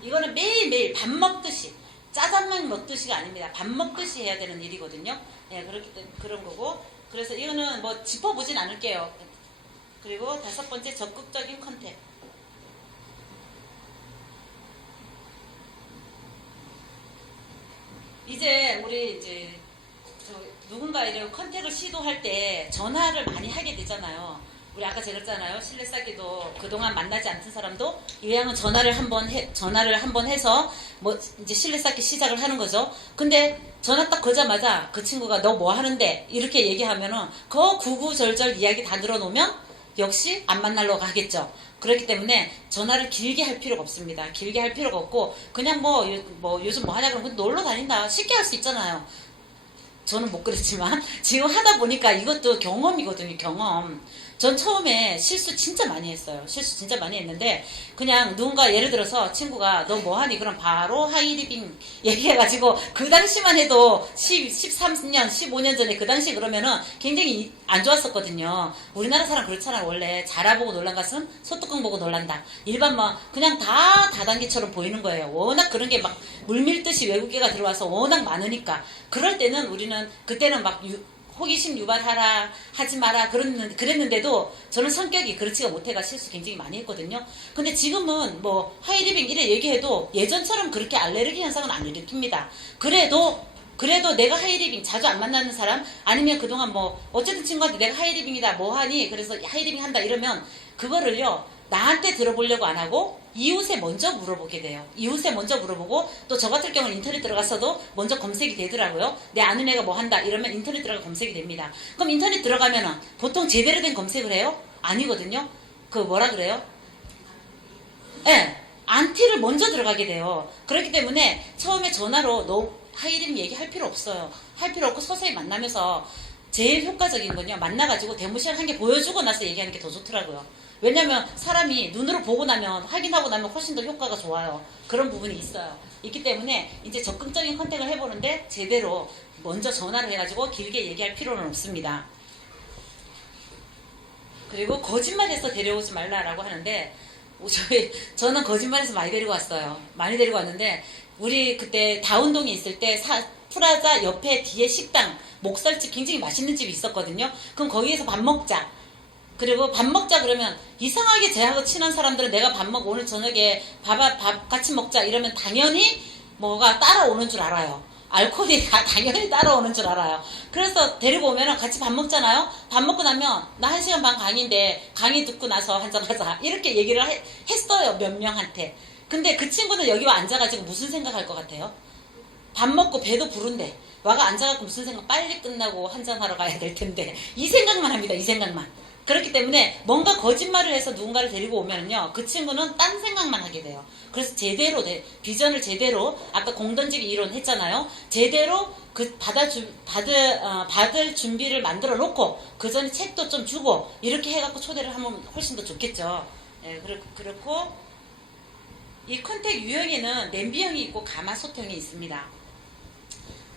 이거는 매일매일 밥 먹듯이, 짜장면 먹듯이가 아닙니다. 밥 먹듯이 해야 되는 일이거든요. 예, 그렇기 때문에 그런 거고, 그래서 이거는 뭐 짚어보진 않을게요. 그리고 다섯 번째, 적극적인 컨택. 우리 누군가 이런 컨택을 시도할 때 전화를 많이 하게 되잖아요. 우리 아까 제가 그랬잖아요. 실내 쌓기도 그동안 만나지 않던 사람도 이왕은 전화를 한번 해서 뭐 이제 실내 쌓기 시작을 하는 거죠. 근데 전화 딱 거자마자 그 친구가 너 뭐 하는데 이렇게 얘기하면은 그 구구절절 이야기 다 늘어놓으면 역시 안 만나러 가겠죠. 그렇기 때문에 전화를 길게 할 필요가 없습니다. 길게 할 필요가 없고, 그냥 뭐 요즘 뭐 하냐 그러면 놀러 다닌다 쉽게 할 수 있잖아요. 저는 못 그랬지만 지금 하다 보니까 이것도 경험이거든요. 경험. 전 처음에 실수 진짜 많이 했어요. 실수 진짜 많이 했는데 그냥 누군가 예를 들어서 친구가 너 뭐하니? 그럼 바로 하이리빙 얘기해가지고 그 당시만 해도 13년, 15년 전에 그 당시 그러면은 굉장히 안 좋았었거든요. 우리나라 사람 그렇잖아요. 원래 자라보고 놀란 것은 소뚜껑 보고 놀란다. 일반 뭐 그냥 다 다단계처럼 보이는 거예요. 워낙 그런 게 막 물밀듯이 외국계가 들어와서 워낙 많으니까 그럴 때는 우리는 그때는 막 호기심 유발하라 하지 마라 그랬는데도 저는 성격이 그렇지가 못해가 실수 굉장히 많이 했거든요. 근데 지금은 뭐 하이리빙 이래 얘기해도 예전처럼 그렇게 알레르기 현상은 안 일으킵니다. 그래도 내가 하이리빙 자주 안 만나는 사람 아니면 그동안 뭐 어쨌든 친구한테 내가 하이리빙이다 뭐 하니 그래서 하이리빙 한다 이러면 그거를요 나한테 들어보려고 안 하고 이웃에 먼저 물어보게 돼요. 이웃에 먼저 물어보고 또 저 같은 경우는 인터넷 들어갔어도 먼저 검색이 되더라고요. 내 아는 애가 뭐 한다 이러면 인터넷 들어가 검색이 됩니다. 그럼 인터넷 들어가면은 보통 제대로 된 검색을 해요? 아니거든요. 그 뭐라 그래요? 예, 네, 안티를 먼저 들어가게 돼요. 그렇기 때문에 처음에 전화로 너 하이림 얘기할 필요 없어요. 할 필요 없고 서서히 만나면서 제일 효과적인 건요. 만나가지고 데모시를 한 개 보여주고 나서 얘기하는 게 더 좋더라고요. 왜냐면 사람이 눈으로 보고 나면 확인하고 나면 훨씬 더 효과가 좋아요. 그런 부분이 있어요. 있기 때문에 이제 적극적인 컨택을 해보는데 제대로 먼저 전화를 해가지고 길게 얘기할 필요는 없습니다. 그리고 거짓말해서 데려오지 말라라고 하는데 저는 거짓말해서 많이 데리고 왔어요. 많이 데리고 왔는데 우리 그때 다운동에 있을 때 프라자 옆에 뒤에 식당 목살집 굉장히 맛있는 집이 있었거든요. 그럼 거기에서 밥 먹자. 그리고 밥 먹자 그러면 이상하게 제하고 친한 사람들은 내가 오늘 저녁에 밥 같이 먹자 이러면 당연히 뭐가 따라오는 줄 알아요. 알코올이 당연히 따라오는 줄 알아요. 그래서 데리고 오면 같이 밥 먹잖아요. 밥 먹고 나면 나 1시간 반 강의인데 강의 듣고 나서 한잔하자 이렇게 얘기를 했어요. 몇 명한테. 근데 그 친구는 여기 와 앉아가지고 무슨 생각할 것 같아요? 밥 먹고 배도 부른데 와가 앉아갖고 무슨 생각 빨리 끝나고 한잔하러 가야 될 텐데 이 생각만 합니다. 이 생각만. 그렇기 때문에 뭔가 거짓말을 해서 누군가를 데리고 오면은요 그 친구는 딴 생각만 하게 돼요. 그래서 제대로 비전을 제대로 아까 공 던지기 이론 했잖아요. 제대로 그 받을 준비를 만들어 놓고 그 전에 책도 좀 주고 이렇게 해갖고 초대를 하면 훨씬 더 좋겠죠. 예, 그렇고 이 컨택 유형에는 냄비형이 있고 가마솥형이 있습니다.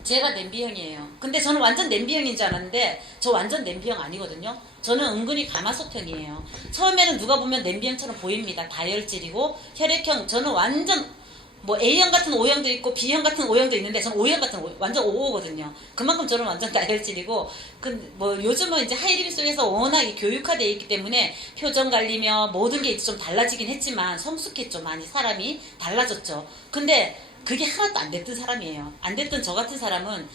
제가 냄비형이에요. 근데 저는 완전 냄비형인 줄 알았는데 저 완전 냄비형 아니거든요. 저는 은근히 가마솥형이에요. 처음에는 누가 보면 냄비형처럼 보입니다. 다혈질이고 혈액형 저는 완전 뭐 A형 같은 O형도 있고 B형 같은 O형도 있는데 저는 O형 같은 완전 O거든요. 그만큼 저는 완전 다혈질이고 뭐 요즘은 이제 하이리빙 속에서 워낙 교육화되어 있기 때문에 표정 관리며 모든 게 좀 달라지긴 했지만 성숙했죠. 많이 사람이 달라졌죠. 근데 그게 하나도 안 됐던 사람이에요. 안 됐던 저 같은 사람은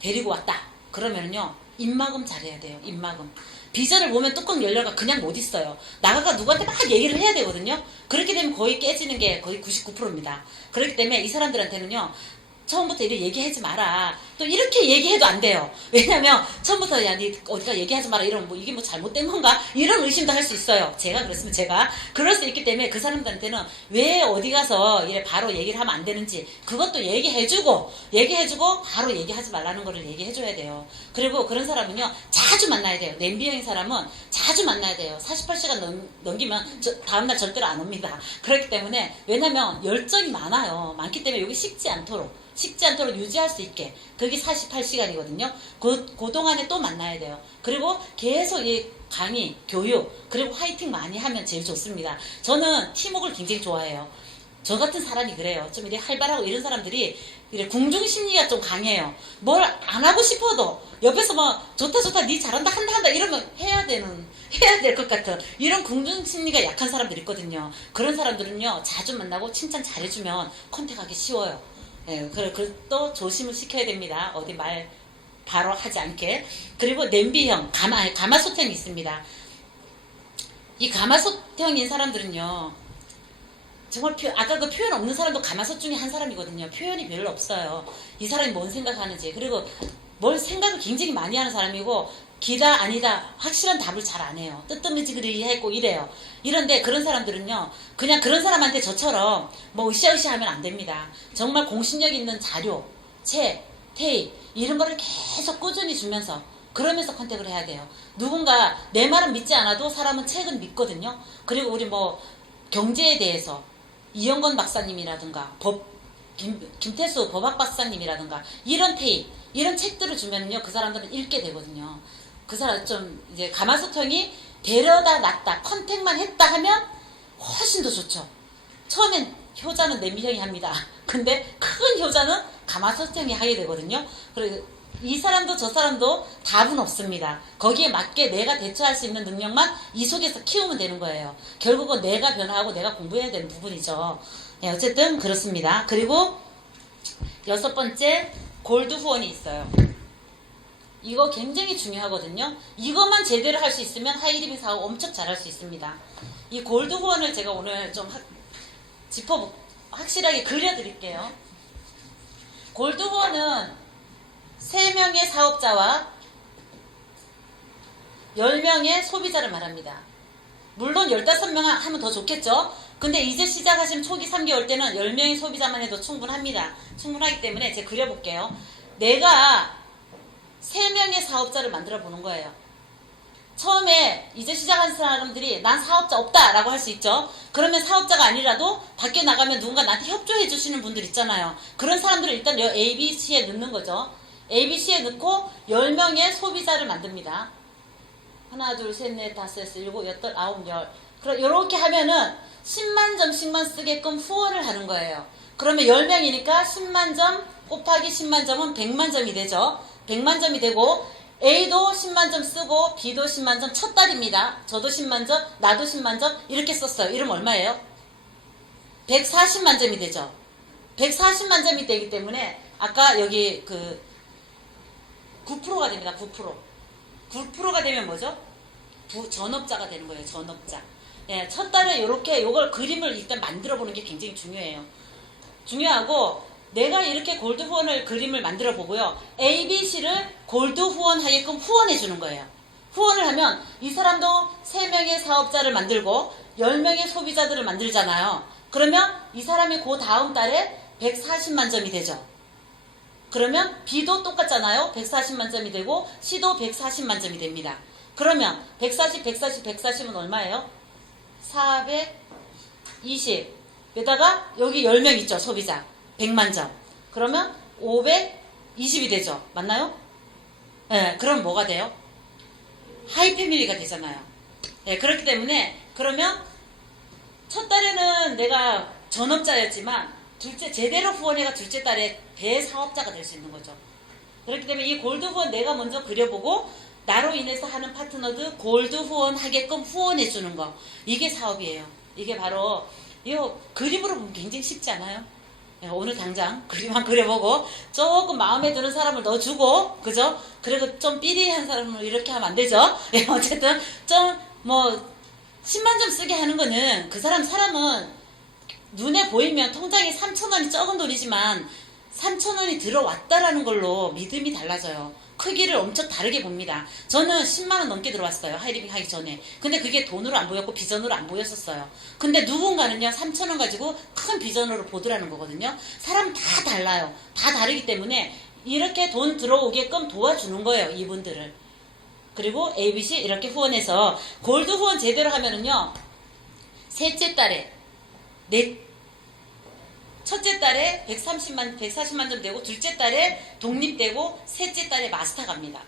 데리고 왔다. 그러면요 입막음 잘해야 돼요. 입막음. 비전을 보면 뚜껑 열려가 그냥 못 있어요. 나가가 누구한테 막 얘기를 해야 되거든요. 그렇게 되면 거의 깨지는 게 거의 99%입니다. 그렇기 때문에 이 사람들한테는요. 처음부터 이렇게 얘기하지 마라. 또 이렇게 얘기해도 안 돼요. 왜냐면 처음부터 야 니 어디가 얘기하지 마라 이러면 뭐 이게 뭐 잘못된 건가? 이런 의심도 할 수 있어요. 제가 그랬으면 제가 그럴 수 있기 때문에 그 사람들한테는 왜 어디 가서 이래 바로 얘기를 하면 안 되는지 그것도 얘기해주고 바로 얘기하지 말라는 거를 얘기해줘야 돼요. 그리고 그런 사람은요 자주 만나야 돼요. 냄비형인 사람은 자주 만나야 돼요. 48시간 넘기면 다음날 절대로 안 옵니다. 그렇기 때문에 왜냐면 열정이 많기 때문에 여기 식지 않도록 유지할 수 있게 그게 48시간이거든요. 그동안에 또 만나야 돼요. 그리고 계속 이 강의, 교육 그리고 화이팅 많이 하면 제일 좋습니다. 저는 팀워크를 굉장히 좋아해요. 저 같은 사람이 그래요. 좀 이렇게 활발하고 이런 사람들이 이래 궁중심리가 좀 강해요. 뭘 안 하고 싶어도 옆에서 막 좋다 니 잘한다 한다 이러면 해야 될 것 같은 이런 궁중심리가 약한 사람들 있거든요. 그런 사람들은요 자주 만나고 칭찬 잘해주면 컨택하기 쉬워요. 네, 또 조심을 시켜야 됩니다. 어디 말 바로 하지 않게. 그리고 냄비형, 가마솥형이 있습니다. 이 가마솥형인 사람들은요, 정말 아까 그 표현 없는 사람도 가마솥 중에 한 사람이거든요. 표현이 별로 없어요. 이 사람이 뭔 생각하는지. 그리고 뭘 생각을 굉장히 많이 하는 사람이고, 기다 아니다 확실한 답을 잘 안 해요. 뜨뜨미지그리하고 이래요. 이런데 그런 사람들은요 그냥 그런 사람한테 저처럼 뭐 으쌰으쌰 하면 안 됩니다. 정말 공신력 있는 자료, 책, 테이프 이런 거를 계속 꾸준히 주면서 그러면서 컨택을 해야 돼요. 누군가 내 말은 믿지 않아도 사람은 책은 믿거든요. 그리고 우리 뭐 경제에 대해서 이영건 박사님이라든가 김태수 법학 박사님이라든가 이런 책들을 주면요 그 사람들은 읽게 되거든요. 그 사람 좀 이제 가마솥형이 데려다 놨다 컨택만 했다 하면 훨씬 더 좋죠. 처음엔 효자는 냄비형이 합니다. 근데 큰 효자는 가마솥형이 하게 되거든요. 그리고 이 사람도 저 사람도 답은 없습니다. 거기에 맞게 내가 대처할 수 있는 능력만 이 속에서 키우면 되는 거예요. 결국은 내가 변화하고 내가 공부해야 되는 부분이죠. 네, 어쨌든 그렇습니다. 그리고 6번째 골드 후원이 있어요. 이거 굉장히 중요하거든요. 이것만 제대로 할 수 있으면 하이리빙 사업 엄청 잘할 수 있습니다. 이 골드 후원을 제가 오늘 좀 확실하게 그려드릴게요. 골드 후원은 3명의 사업자와 10명의 소비자를 말합니다. 물론 15명 하면 더 좋겠죠. 근데 이제 시작하신 초기 3개월 때는 10명의 소비자만 해도 충분합니다. 충분하기 때문에 제가 그려볼게요. 내가 3명의 사업자를 만들어 보는 거예요. 처음에 이제 시작한 사람들이 난 사업자 없다 라고 할 수 있죠. 그러면 사업자가 아니라도 밖에 나가면 누군가 나한테 협조해 주시는 분들 있잖아요. 그런 사람들을 일단 ABC에 넣는 거죠. ABC에 넣고 10명의 소비자를 만듭니다. 하나, 둘, 셋, 넷, 다섯, 여섯, 일곱, 여덟, 아홉, 열. 그럼 이렇게 하면은 10만 점씩만 쓰게끔 후원을 하는 거예요. 그러면 10명이니까 10만 점 곱하기 10만 점은 100만 점이 되죠. 100만 점이 되고 A도 10만 점 쓰고 B도 10만 점 첫 달입니다. 저도 10만 점, 나도 10만 점 이렇게 썼어요. 이러면 얼마예요? 140만 점이 되죠. 140만 점이 되기 때문에 아까 여기 9%가 됩니다. 9%. 9%가 되면 뭐죠? 전업자가 되는 거예요. 전업자. 예, 첫 달에 이렇게 요걸 그림을 일단 만들어 보는 게 굉장히 중요해요. 중요하고 내가 이렇게 골드 후원을 그림을 만들어 보고요. ABC를 골드 후원하게끔 후원해 주는 거예요. 후원을 하면 이 사람도 3명의 사업자를 만들고 10명의 소비자들을 만들잖아요. 그러면 이 사람이 그 다음 달에 140만 점이 되죠. 그러면 B도 똑같잖아요. 140만 점이 되고 C도 140만 점이 됩니다. 그러면 140, 140, 140은 얼마예요? 420 에다가 여기 10명 있죠. 소비자 100만 점. 그러면 520이 되죠. 맞나요? 네, 그럼 뭐가 돼요? 하이패밀리가 되잖아요. 네, 그렇기 때문에 그러면 첫 달에는 내가 전업자였지만 제대로 후원해가 둘째 달에 대사업자가 될 수 있는 거죠. 그렇기 때문에 이 골드 후원 내가 먼저 그려보고 나로 인해서 하는 파트너들 골드 후원 하게끔 후원해 주는 거. 이게 사업이에요. 이게 바로 이 그림으로 보면 굉장히 쉽지 않아요? 오늘 당장 그림 한 그려보고 조금 마음에 드는 사람을 넣어주고 그죠? 그리고 좀 삐리한 사람을 이렇게 하면 안 되죠? 어쨌든 좀 뭐 10만 점 쓰게 하는 거는 그 사람은 눈에 보이면 통장에 3,000원이 적은 돈이지만 3,000원이 들어왔다라는 걸로 믿음이 달라져요. 크기를 엄청 다르게 봅니다. 저는 10만원 넘게 들어왔어요. 하이리빙 하기 전에. 근데 그게 돈으로 안 보였고 비전으로 안 보였었어요. 근데 누군가는요 3,000원 가지고 큰 비전으로 보더라는 거거든요. 사람 다 달라요. 다 다르기 때문에 이렇게 돈 들어오게끔 도와주는 거예요. 이분들을. 그리고 ABC 이렇게 후원해서 골드 후원 제대로 하면은요 셋째 달에 첫째 달에 140만 점 되고 둘째 달에 독립되고 셋째 달에 마스터 갑니다.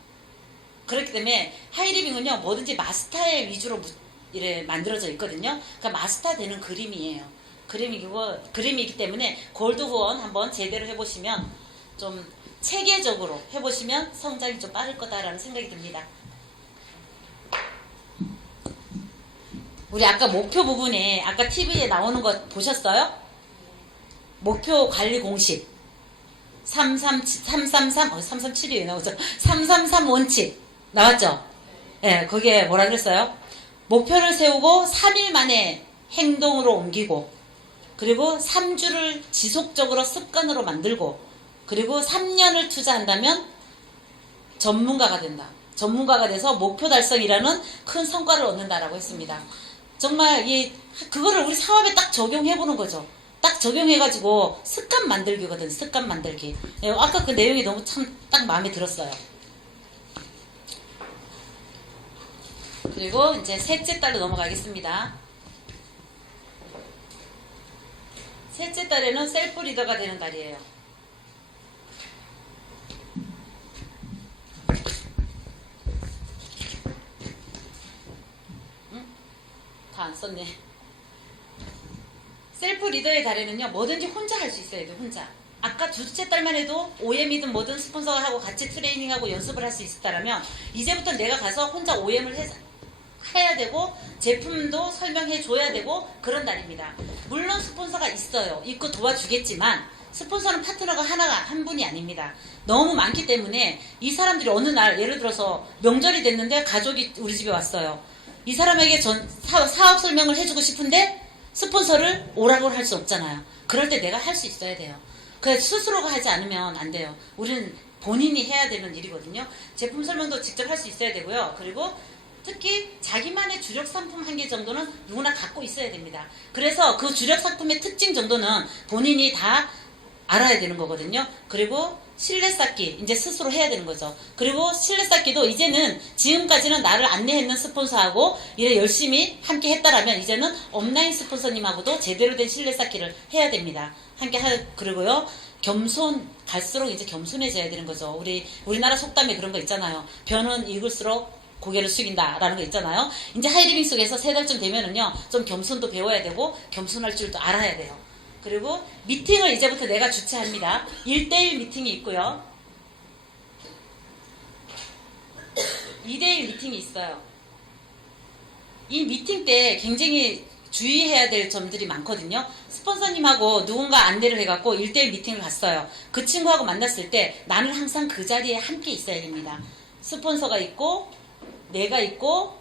그렇기 때문에 하이리빙은요 뭐든지 마스터의 위주로 이래 만들어져 있거든요. 그러니까 마스터 되는 그림이에요. 그림이기 때문에 골드 후원 한번 제대로 해보시면 좀 체계적으로 해보시면 성장이 좀 빠를 거다라는 생각이 듭니다. 우리 아까 목표 부분에 아까 TV에 나오는 거 보셨어요? 목표 관리 공식 333이 왜 나오죠? 333 원칙 나왔죠? 예, 거기에 뭐라 그랬어요? 목표를 세우고 3일 만에 행동으로 옮기고 그리고 3주를 지속적으로 습관으로 만들고 그리고 3년을 투자한다면 전문가가 된다. 전문가가 돼서 목표 달성이라는 큰 성과를 얻는다라고 했습니다. 정말 그거를 우리 사업에 딱 적용해 보는 거죠. 딱 적용해가지고 습관 만들기거든. 습관 만들기. 예, 아까 그 내용이 너무 참 딱 마음에 들었어요. 그리고 이제 셋째 달로 넘어가겠습니다. 셋째 달에는 셀프 리더가 되는 달이에요. 다 안 썼네. 셀프 리더의 달에는요, 뭐든지 혼자 할 수 있어야 돼요. 혼자. 아까 둘째 달만 해도 OM이든 뭐든 스폰서가 하고 같이 트레이닝하고 연습을 할 수 있었다면, 이제부터 내가 가서 혼자 OM을 해야 되고 제품도 설명해 줘야 되고 그런 달입니다. 물론 스폰서가 있어요. 있고 도와주겠지만 스폰서는 파트너가 한 분이 아닙니다. 너무 많기 때문에 이 사람들이 어느 날 예를 들어서 명절이 됐는데 가족이 우리 집에 왔어요. 이 사람에게 사업 설명을 해주고 싶은데 스폰서를 오라고 할 수 없잖아요. 그럴 때 내가 할 수 있어야 돼요. 그래서 스스로가 하지 않으면 안 돼요. 우리는 본인이 해야 되는 일이거든요. 제품 설명도 직접 할 수 있어야 되고요. 그리고 특히 자기만의 주력 상품 한 개 정도는 누구나 갖고 있어야 됩니다. 그래서 그 주력 상품의 특징 정도는 본인이 다 알아야 되는 거거든요. 그리고 신뢰 쌓기 이제 스스로 해야 되는 거죠. 그리고 신뢰 쌓기도 이제는 지금까지는 나를 안내했는 스폰서하고 이래 열심히 함께 했다라면 이제는 업라인 스폰서님하고도 제대로 된 신뢰 쌓기를 해야 됩니다. 그리고요. 갈수록 이제 겸손해져야 되는 거죠. 우리나라 속담에 그런 거 있잖아요. 변은 익을수록 고개를 숙인다라는 거 있잖아요. 이제 하이리빙 속에서 3달쯤 되면은요, 좀 겸손도 배워야 되고 겸손할 줄도 알아야 돼요. 그리고 미팅을 이제부터 내가 주최합니다. 1대1 미팅이 있고요. 2대1 미팅이 있어요. 이 미팅 때 굉장히 주의해야 될 점들이 많거든요. 스폰서님하고 누군가 안내를 해갖고 1대1 미팅을 갔어요. 그 친구하고 만났을 때 나는 항상 그 자리에 함께 있어야 됩니다. 스폰서가 있고 내가 있고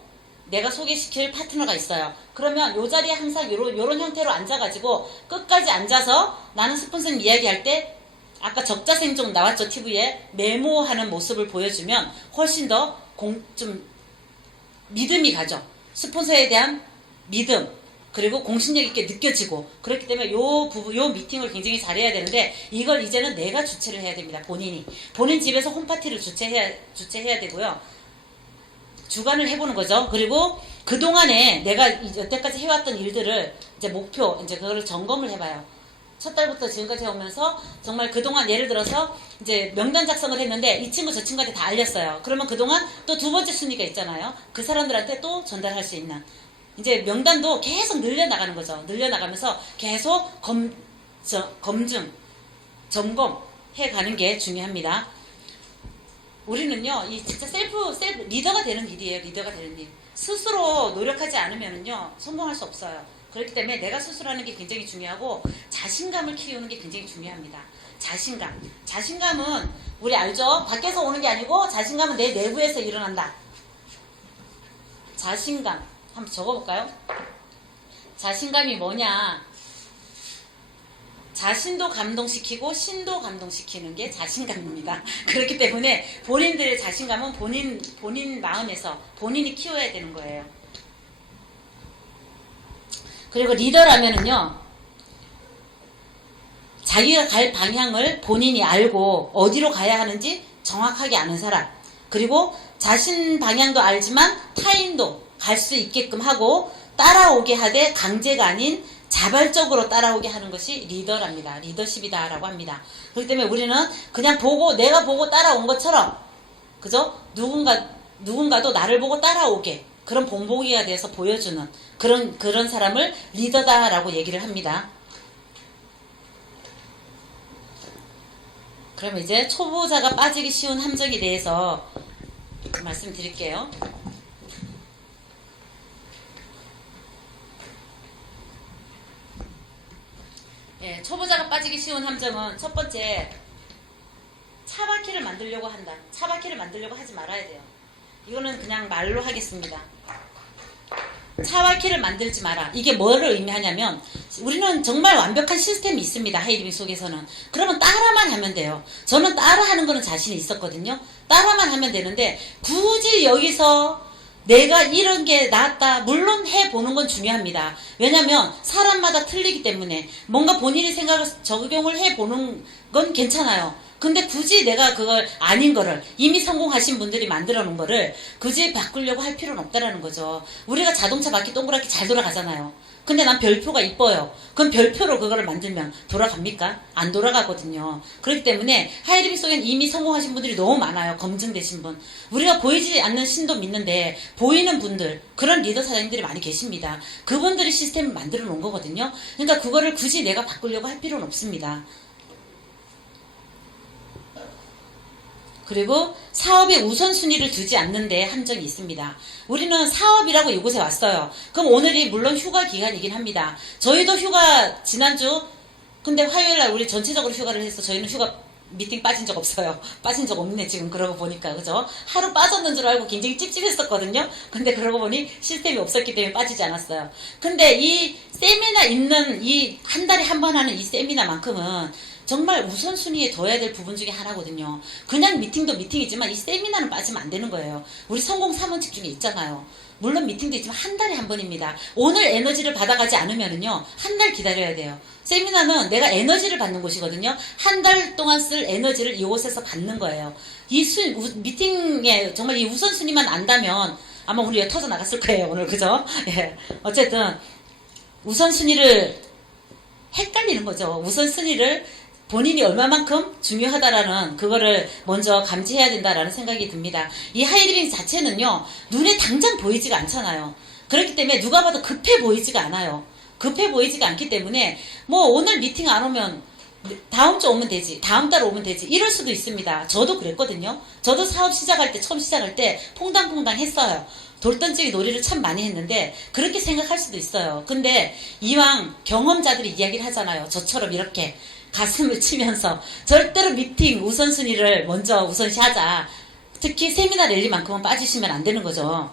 내가 소개시킬 파트너가 있어요. 그러면 요 자리에 항상 요런 형태로 앉아가지고 끝까지 앉아서 나는 스폰서님 이야기할 때 아까 적자생존 나왔죠. TV에 메모하는 모습을 보여주면 훨씬 더 좀 믿음이 가죠. 스폰서에 대한 믿음 그리고 공신력 있게 느껴지고 그렇기 때문에 요 미팅을 굉장히 잘해야 되는데 이걸 이제는 내가 주최를 해야 됩니다. 본인 집에서 홈파티를 주최해야 되고요. 주관을 해보는 거죠. 그리고 그동안에 내가 여태까지 해왔던 일들을 이제 목표, 이제 그거를 점검을 해봐요. 첫 달부터 지금까지 해오면서 정말 그동안 예를 들어서 이제 명단 작성을 했는데 이 친구 저 친구한테 다 알렸어요. 그러면 그동안 또 두 번째 순위가 있잖아요. 그 사람들한테 또 전달할 수 있는 이제 명단도 계속 늘려나가는 거죠. 늘려나가면서 계속 검증, 점검해 가는 게 중요합니다. 우리는요, 이 진짜 셀프 리더가 되는 일이에요. 리더가 되는 일. 스스로 노력하지 않으면요, 성공할 수 없어요. 그렇기 때문에 내가 스스로 하는 게 굉장히 중요하고, 자신감을 키우는 게 굉장히 중요합니다. 자신감은, 우리 알죠? 밖에서 오는 게 아니고, 자신감은 내 내부에서 일어난다. 자신감. 한번 적어볼까요? 자신감이 뭐냐? 자신도 감동시키고 신도 감동시키는 게 자신감입니다. 그렇기 때문에 본인들의 자신감은 본인 마음에서 본인이 키워야 되는 거예요. 그리고 리더라면은요, 자기가 갈 방향을 본인이 알고 어디로 가야 하는지 정확하게 아는 사람, 그리고 자신 방향도 알지만 타인도 갈 수 있게끔 하고 따라오게 하되 강제가 아닌 자발적으로 따라오게 하는 것이 리더랍니다. 리더십이다라고 합니다. 그렇기 때문에 우리는 그냥 내가 보고 따라온 것처럼, 그죠? 누군가도 나를 보고 따라오게, 그런 본보기가 돼서 보여주는 그런 사람을 리더다라고 얘기를 합니다. 그럼 이제 초보자가 빠지기 쉬운 함정에 대해서 말씀드릴게요. 예, 초보자가 빠지기 쉬운 함정은 첫 번째, 차바퀴를 만들려고 한다. 차바퀴를 만들려고 하지 말아야 돼요. 이거는 그냥 말로 하겠습니다. 차바퀴를 만들지 마라. 이게 뭐를 의미하냐면 우리는 정말 완벽한 시스템이 있습니다. 하이리빙 속에서는. 그러면 따라만 하면 돼요. 저는 따라하는 거는 자신이 있었거든요. 따라만 하면 되는데 굳이 여기서 내가 이런 게 낫다. 물론 해보는 건 중요합니다. 왜냐면 사람마다 틀리기 때문에 뭔가 본인이 생각을 적용을 해보는 건 괜찮아요. 근데 굳이 내가 그걸 아닌 거를 이미 성공하신 분들이 만들어 놓은 거를 굳이 바꾸려고 할 필요는 없다라는 거죠. 우리가 자동차 바퀴 동그랗게 잘 돌아가잖아요. 근데 난 별표가 이뻐요. 그럼 별표로 그거를 만들면 돌아갑니까? 안 돌아가거든요. 그렇기 때문에 하이리빙 속엔 이미 성공하신 분들이 너무 많아요. 검증되신 분. 우리가 보이지 않는 신도 믿는데 보이는 분들, 그런 리더 사장님들이 많이 계십니다. 그분들이 시스템을 만들어 놓은 거거든요. 그러니까 그거를 굳이 내가 바꾸려고 할 필요는 없습니다. 그리고 사업의 우선순위를 두지 않는데 함정이 있습니다. 우리는 사업이라고 이곳에 왔어요. 그럼 오늘이 물론 휴가 기간이긴 합니다. 저희도 휴가 지난주 근데 화요일날 우리 전체적으로 휴가를 해서 저희는 휴가 미팅 빠진 적 없어요. 빠진 적 없네 지금 그러고 보니까 그죠? 하루 빠졌는 줄 알고 굉장히 찝찝했었거든요. 근데 그러고 보니 시스템이 없었기 때문에 빠지지 않았어요. 근데 이 세미나 있는 이 한 달에 한 번 하는 이 세미나만큼은 정말 우선순위에 둬야 될 부분 중에 하나거든요. 그냥 미팅도 미팅이지만 이 세미나는 빠지면 안 되는 거예요. 우리 성공 3원칙 중에 있잖아요. 물론 미팅도 있지만 한 달에 한 번입니다. 오늘 에너지를 받아가지 않으면은요, 한 달 기다려야 돼요. 세미나는 내가 에너지를 받는 곳이거든요. 한 달 동안 쓸 에너지를 이곳에서 받는 거예요. 미팅에 정말 이 우선순위만 안다면 아마 우리 여 터져 나갔을 거예요, 오늘. 그죠? 예. 어쨌든, 우선순위를 헷갈리는 거죠. 우선순위를 본인이 얼마만큼 중요하다라는 그거를 먼저 감지해야 된다라는 생각이 듭니다. 이 하이리빙 자체는요, 눈에 당장 보이지가 않잖아요. 그렇기 때문에 누가 봐도 급해 보이지가 않아요. 급해 보이지가 않기 때문에 뭐 오늘 미팅 안 오면 다음 주 오면 되지, 다음 달 오면 되지, 이럴 수도 있습니다. 저도 그랬거든요. 저도 사업 시작할 때, 처음 시작할 때 퐁당퐁당 했어요. 돌던지기 놀이를 참 많이 했는데 그렇게 생각할 수도 있어요. 근데 이왕 경험자들이 이야기를 하잖아요. 저처럼 이렇게 가슴을 치면서 절대로 미팅 우선순위를 먼저 우선시하자. 특히 세미나 랠리만큼은 빠지시면 안 되는 거죠.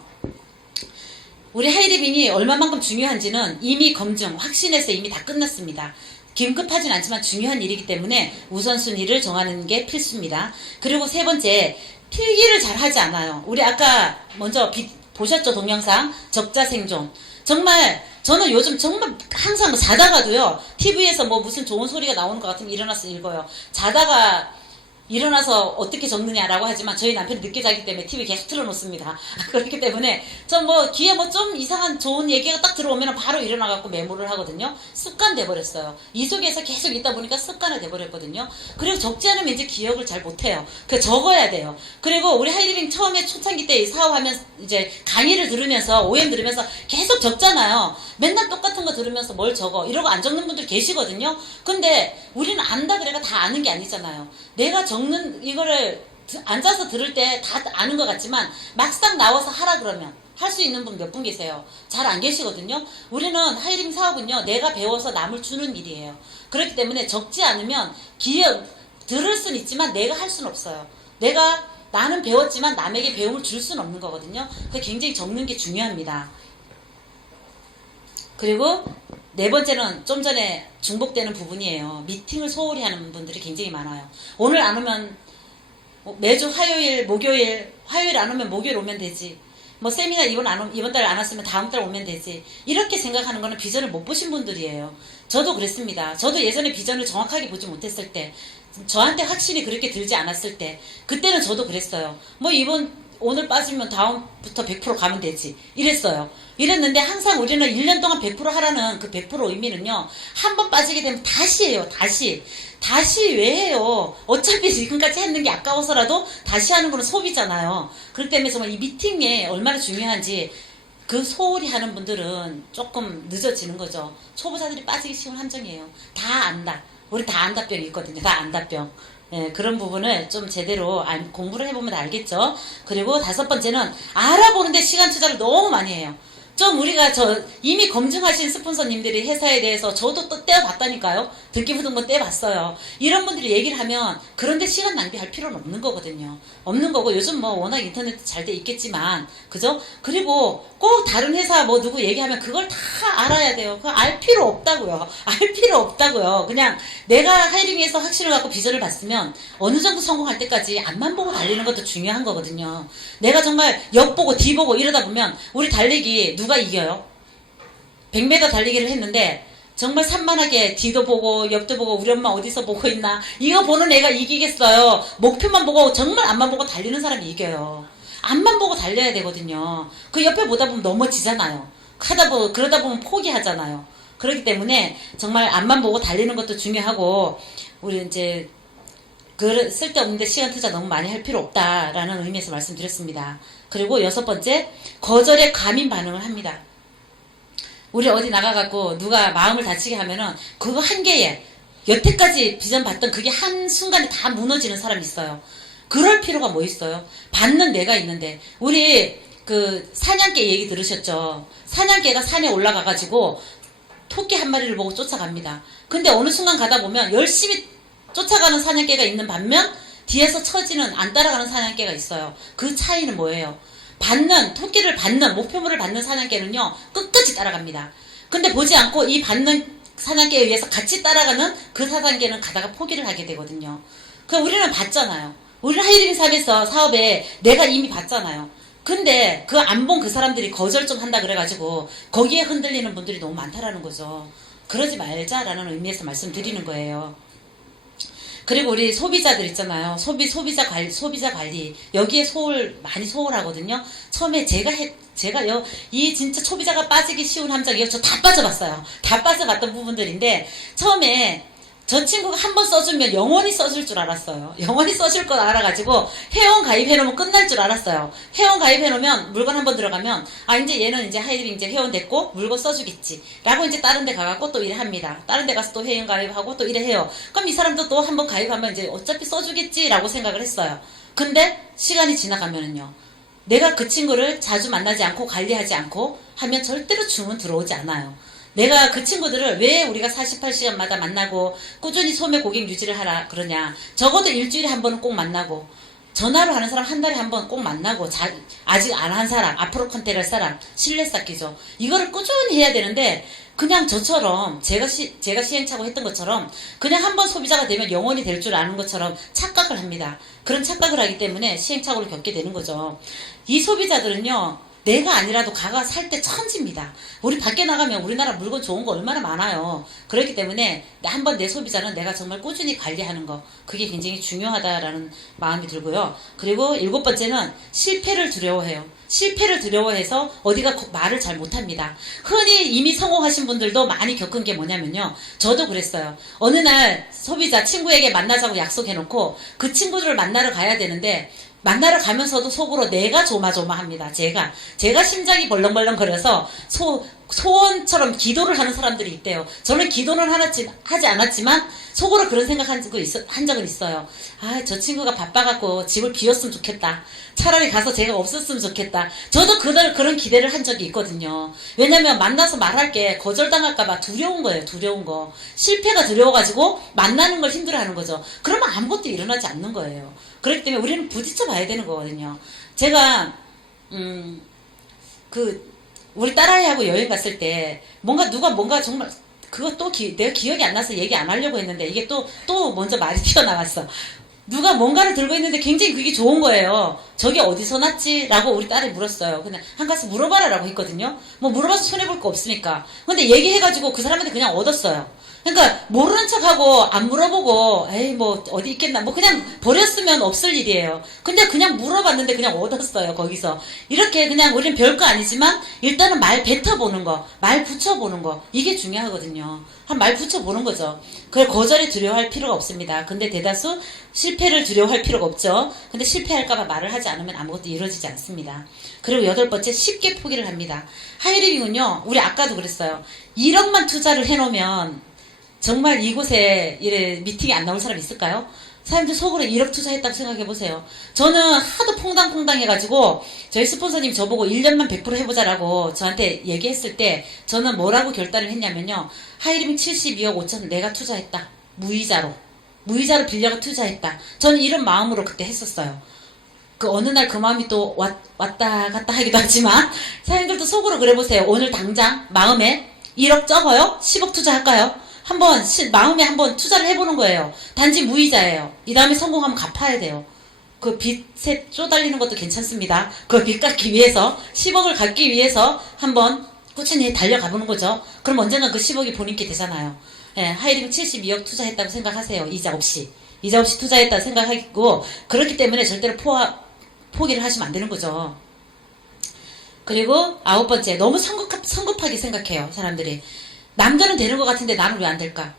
우리 하이리빙이 얼마만큼 중요한지는 이미 검증, 확신해서 이미 다 끝났습니다. 긴급하진 않지만 중요한 일이기 때문에 우선순위를 정하는 게 필수입니다. 그리고 세 번째, 필기를 잘 하지 않아요. 우리 아까 먼저 보셨죠? 동영상 적자생존. 정말 저는 요즘 정말 항상 자다가도요, TV에서 뭐 무슨 좋은 소리가 나오는 것 같으면 일어나서 읽어요. 자다가 일어나서 어떻게 적느냐라고 하지만 저희 남편이 늦게 자기 때문에 TV 계속 틀어놓습니다. 그렇기 때문에 전 뭐 귀에 뭐 좀 이상한 좋은 얘기가 딱 들어오면 바로 일어나갖고 메모를 하거든요. 습관 돼버렸어요. 이 속에서 계속 있다 보니까 습관이 돼버렸거든요. 그리고 적지 않으면 이제 기억을 잘 못해요. 그 적어야 돼요. 그리고 우리 하이리빙 처음에 초창기 때 사업하면 이제 강의를 들으면서 OM 들으면서 계속 적잖아요. 맨날 똑같은 거 들으면서 뭘 적어 이러고 안 적는 분들 계시거든요. 근데 우리는 안다 그래가 다 아는 게 아니잖아요. 내가 적는 이거를 앉아서 들을 때 다 아는 것 같지만 막상 나와서 하라 그러면 할 수 있는 분 몇 분 계세요? 잘 안 계시거든요. 우리는 하이링 사업은요, 내가 배워서 남을 주는 일이에요. 그렇기 때문에 적지 않으면 들을 수는 있지만 내가 할 수는 없어요. 나는 배웠지만 남에게 배움을 줄 수는 없는 거거든요. 그래서 굉장히 적는 게 중요합니다. 그리고 네 번째는 좀 전에 중복되는 부분이에요. 미팅을 소홀히 하는 분들이 굉장히 많아요. 오늘 안 오면 매주 화요일, 목요일, 화요일 안 오면 목요일 오면 되지. 뭐 세미나 이번 달 안 왔으면 다음 달 오면 되지. 이렇게 생각하는 거는 비전을 못 보신 분들이에요. 저도 그랬습니다. 저도 예전에 비전을 정확하게 보지 못했을 때, 저한테 확신이 그렇게 들지 않았을 때, 그때는 저도 그랬어요. 뭐 오늘 빠지면 다음부터 100% 가면 되지. 이랬는데 항상 우리는 1년 동안 100% 하라는 그 100% 의미는요, 한 번 빠지게 되면 다시 해요. 다시 왜 해요? 어차피 지금까지 했는 게 아까워서라도 다시 하는 거는 소비잖아요. 그렇기 때문에 정말 이 미팅에 얼마나 중요한지 그 소홀히 하는 분들은 조금 늦어지는 거죠. 초보자들이 빠지기 쉬운 함정이에요. 다 안다. 우리 다 안다병이 있거든요. 다 안다병. 예, 그런 부분을 좀 제대로 공부를 해보면 알겠죠. 그리고 다섯 번째는 알아보는데 시간 투자를 너무 많이 해요. 좀 우리가 이미 검증하신 스폰서님들이 회사에 대해서 저도 또 떼어봤다니까요. 듣기부등본 떼어봤어요. 이런 분들이 얘기를 하면 그런데 시간 낭비할 필요는 없는 거거든요. 없는 거고 요즘 뭐 워낙 인터넷 잘 돼 있겠지만 그죠? 그리고 꼭 다른 회사 뭐 누구 얘기하면 그걸 다 알아야 돼요. 그거 알 필요 없다고요. 알 필요 없다고요. 그냥 내가 하이링에서 확신을 갖고 비전을 봤으면 어느 정도 성공할 때까지 앞만 보고 달리는 것도 중요한 거거든요. 내가 정말 옆 보고 뒤 보고 이러다 보면 우리 달리기 누가 이겨요? 100m 달리기를 했는데 정말 산만하게 뒤도 보고 옆도 보고 우리 엄마 어디서 보고 있나 이거 보는 애가 이기겠어요? 목표만 보고 정말 앞만 보고 달리는 사람이 이겨요. 앞만 보고 달려야 되거든요. 그 옆에 보다 보면 넘어지잖아요. 그러다 보면 포기하잖아요. 그렇기 때문에 정말 앞만 보고 달리는 것도 중요하고 우리 이제 쓸데없는데 시간 투자 너무 많이 할 필요 없다라는 의미에서 말씀드렸습니다. 그리고 6번째, 거절에 과민 반응을 합니다. 우리 어디 나가갖고 누가 마음을 다치게 하면은 그거 한 개에 여태까지 비전 봤던 그게 한순간에 다 무너지는 사람이 있어요. 그럴 필요가 뭐 있어요? 받는 내가 있는데 우리 그 사냥개 얘기 들으셨죠? 사냥개가 산에 올라가가지고 토끼 한 마리를 보고 쫓아갑니다. 근데 어느 순간 가다 보면 열심히 쫓아가는 사냥개가 있는 반면 뒤에서 처지는 안 따라가는 사냥개가 있어요. 그 차이는 뭐예요? 토끼를 받는, 목표물을 받는 사냥개는요, 끝까지 따라갑니다. 근데 보지 않고 이 받는 사냥개에 의해서 같이 따라가는 그 사냥개는 가다가 포기를 하게 되거든요. 우리는 봤잖아요. 우리는 하이링 사업에 내가 이미 봤잖아요. 근데 그 안 본 그 사람들이 거절 좀 한다 그래가지고 거기에 흔들리는 분들이 너무 많다라는 거죠. 그러지 말자라는 의미에서 말씀드리는 거예요. 그리고 우리 소비자들 있잖아요. 소비자 관리. 여기에 많이 소홀하거든요. 처음에 제가요, 이 진짜 소비자가 빠지기 쉬운 함정이요. 저 다 빠져봤어요. 다 빠져봤던 부분들인데, 처음에 저 친구가 한 번 써주면 영원히 써줄 줄 알았어요. 영원히 써줄 걸 알아가지고 회원 가입해놓으면 끝날 줄 알았어요. 회원 가입해놓으면 물건 한 번 들어가면 이제 얘는 이제 하이링 이제 회원 됐고 물건 써주겠지 라고 이제 다른 데 가갖고 또 일합니다. 다른 데 가서 또 회원 가입하고 또 일해요. 그럼 이 사람도 또 한 번 가입하면 이제 어차피 써주겠지 라고 생각을 했어요. 근데 시간이 지나가면은요, 내가 그 친구를 자주 만나지 않고 관리하지 않고 하면 절대로 주문 들어오지 않아요. 내가 그 친구들을 왜 우리가 48시간마다 만나고 꾸준히 소매 고객 유지를 하라 그러냐. 적어도 일주일에 한 번은 꼭 만나고, 전화로 하는 사람 한 달에 한 번 꼭 만나고, 아직 안 한 사람, 앞으로 컨택할 사람, 신뢰 쌓기죠. 이거를 꾸준히 해야 되는데, 그냥 저처럼 제가 시행착오 했던 것처럼 그냥 한 번 소비자가 되면 영원히 될 줄 아는 것처럼 착각을 합니다. 그런 착각을 하기 때문에 시행착오를 겪게 되는 거죠. 이 소비자들은요, 내가 아니라도 살 때 천지입니다. 우리 밖에 나가면 우리나라 물건 좋은 거 얼마나 많아요. 그렇기 때문에 한번 내 소비자는 내가 정말 꾸준히 관리하는 거, 그게 굉장히 중요하다라는 마음이 들고요. 그리고 7번째는 실패를 두려워해요. 실패를 두려워해서 어디가 말을 잘 못합니다. 흔히 이미 성공하신 분들도 많이 겪은 게 뭐냐면요, 저도 그랬어요. 어느 날 소비자 친구에게 만나자고 약속해놓고 그 친구들을 만나러 가야 되는데, 만나러 가면서도 속으로 내가 조마조마합니다. 제가 심장이 벌렁벌렁 거려서 소원처럼 기도를 하는 사람들이 있대요. 저는 기도는 하지 않았지만 속으로 그런 생각한 적은 있어요. 저 친구가 바빠갖고 집을 비웠으면 좋겠다. 차라리 가서 제가 없었으면 좋겠다. 저도 그런 기대를 한 적이 있거든요. 왜냐면 만나서 말할 게 거절당할까봐 두려운 거예요. 두려운 거. 실패가 두려워가지고 만나는 걸 힘들어하는 거죠. 그러면 아무것도 일어나지 않는 거예요. 그렇기 때문에 우리는 부딪혀 봐야 되는 거거든요. 제가 우리 딸아이하고 여행 갔을 때 누가 뭔가 정말 그거 내가 기억이 안 나서 얘기 안 하려고 했는데 이게 또 먼저 말이 튀어나왔어. 누가 뭔가를 들고 있는데 굉장히 그게 좋은 거예요. 저게 어디서 났지? 라고 우리 딸이 물었어요. 근데 한 가지 물어봐라 라고 했거든요. 뭐 물어봐서 손해볼 거 없으니까. 근데 얘기해가지고 그 사람한테 그냥 얻었어요. 그러니까 모르는 척하고 안 물어보고 에이 뭐 어디 있겠나 뭐 그냥 버렸으면 없을 일이에요. 근데 그냥 물어봤는데 그냥 얻었어요. 거기서 이렇게 그냥 우리는 별거 아니지만 일단은 말 뱉어보는 거, 말 붙여보는 거, 이게 중요하거든요. 한 말 붙여보는 거죠. 그걸 거절에 두려워할 필요가 없습니다. 근데 대다수 실패를 두려워할 필요가 없죠. 근데 실패할까봐 말을 하지 않으면 아무것도 이루어지지 않습니다. 그리고 8번째, 쉽게 포기를 합니다. 하이리빙은요, 우리 아까도 그랬어요. 1억만 투자를 해놓으면 정말 이곳에 미팅이 안 나올 사람 있을까요? 사람들 속으로 1억 투자했다고 생각해보세요. 저는 하도 퐁당퐁당 해가지고 저희 스폰서님 저보고 1년만 100% 해보자라고 저한테 얘기했을 때 저는 뭐라고 결단을 했냐면요. 하이리빙 72억 5천 내가 투자했다. 무이자로 빌려가 투자했다. 저는 이런 마음으로 그때 했었어요. 그 어느 날 그 마음이 또 왔다 갔다 하기도 하지만 사장님들도 속으로 그래보세요. 오늘 당장 마음에 1억 적어요? 10억 투자할까요? 마음에 한번 투자를 해보는 거예요. 단지 무이자예요. 이 다음에 성공하면 갚아야 돼요. 그 빚에 쪼달리는 것도 괜찮습니다. 그 빚 갚기 위해서, 10억을 갚기 위해서 한번 꾸준히 달려가보는 거죠. 그럼 언젠가 그 10억이 본인께 되잖아요. 예, 하이링 72억 투자했다고 생각하세요. 이자 없이 투자했다고 생각하고, 그렇기 때문에 절대로 포기를 하시면 안 되는 거죠. 그리고 9번째, 너무 성급하게 생각해요. 사람들이. 남자는 되는 것 같은데 나는 왜 안 될까?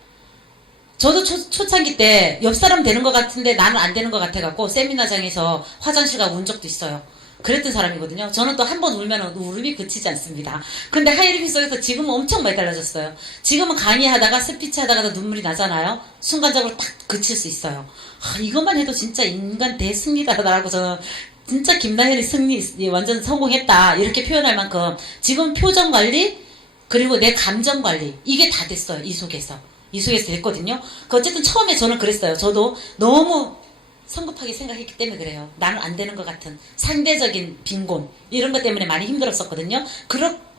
저도 초창기 때 옆 사람 되는 것 같은데 나는 안 되는 것 같아갖고 세미나장에서 화장실 가고 운 적도 있어요. 그랬던 사람이거든요. 저는 또 한 번 울면 울음이 그치지 않습니다. 근데 하이리빙 속에서 지금은 엄청 많이 달라졌어요. 지금은 강의하다가 스피치 하다가도 눈물이 나잖아요. 순간적으로 딱 그칠 수 있어요. 이것만 해도 진짜 인간 대승리다라고 저는 진짜 김나현이 완전 성공했다 이렇게 표현할 만큼 지금 표정 관리 그리고 내 감정 관리 이게 다 됐어요. 이 속에서 됐거든요. 어쨌든 처음에 저는 그랬어요. 저도 너무 성급하게 생각했기 때문에 그래요. 나는 안 되는 것 같은 상대적인 빈곤 이런 것 때문에 많이 힘들었었거든요.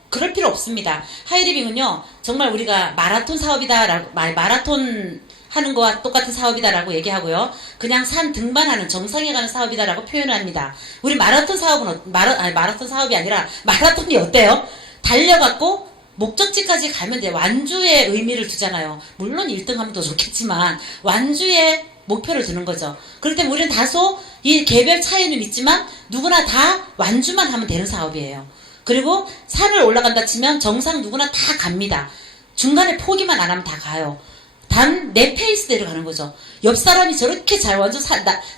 그럴 필요 없습니다. 하이리빙은요 정말 우리가 마라톤 사업이다라고 마라톤 하는 거와 똑같은 사업이다라고 얘기하고요. 그냥 산 등반하는 정상에 가는 사업이다라고 표현을 합니다. 우리 마라톤 사업은 마라톤 사업이 아니라 마라톤이 어때요? 달려갖고 목적지까지 가면 돼. 완주의 의미를 두잖아요. 물론 1등 하면 더 좋겠지만 완주의 목표를 두는 거죠. 그렇기 때문에 우리는 다소 이 개별 차이는 있지만 누구나 다 완주만 하면 되는 사업이에요. 그리고 산을 올라간다 치면 정상 누구나 다 갑니다. 중간에 포기만 안 하면 다 가요. 단 내 페이스대로 가는 거죠. 옆 사람이 저렇게 완전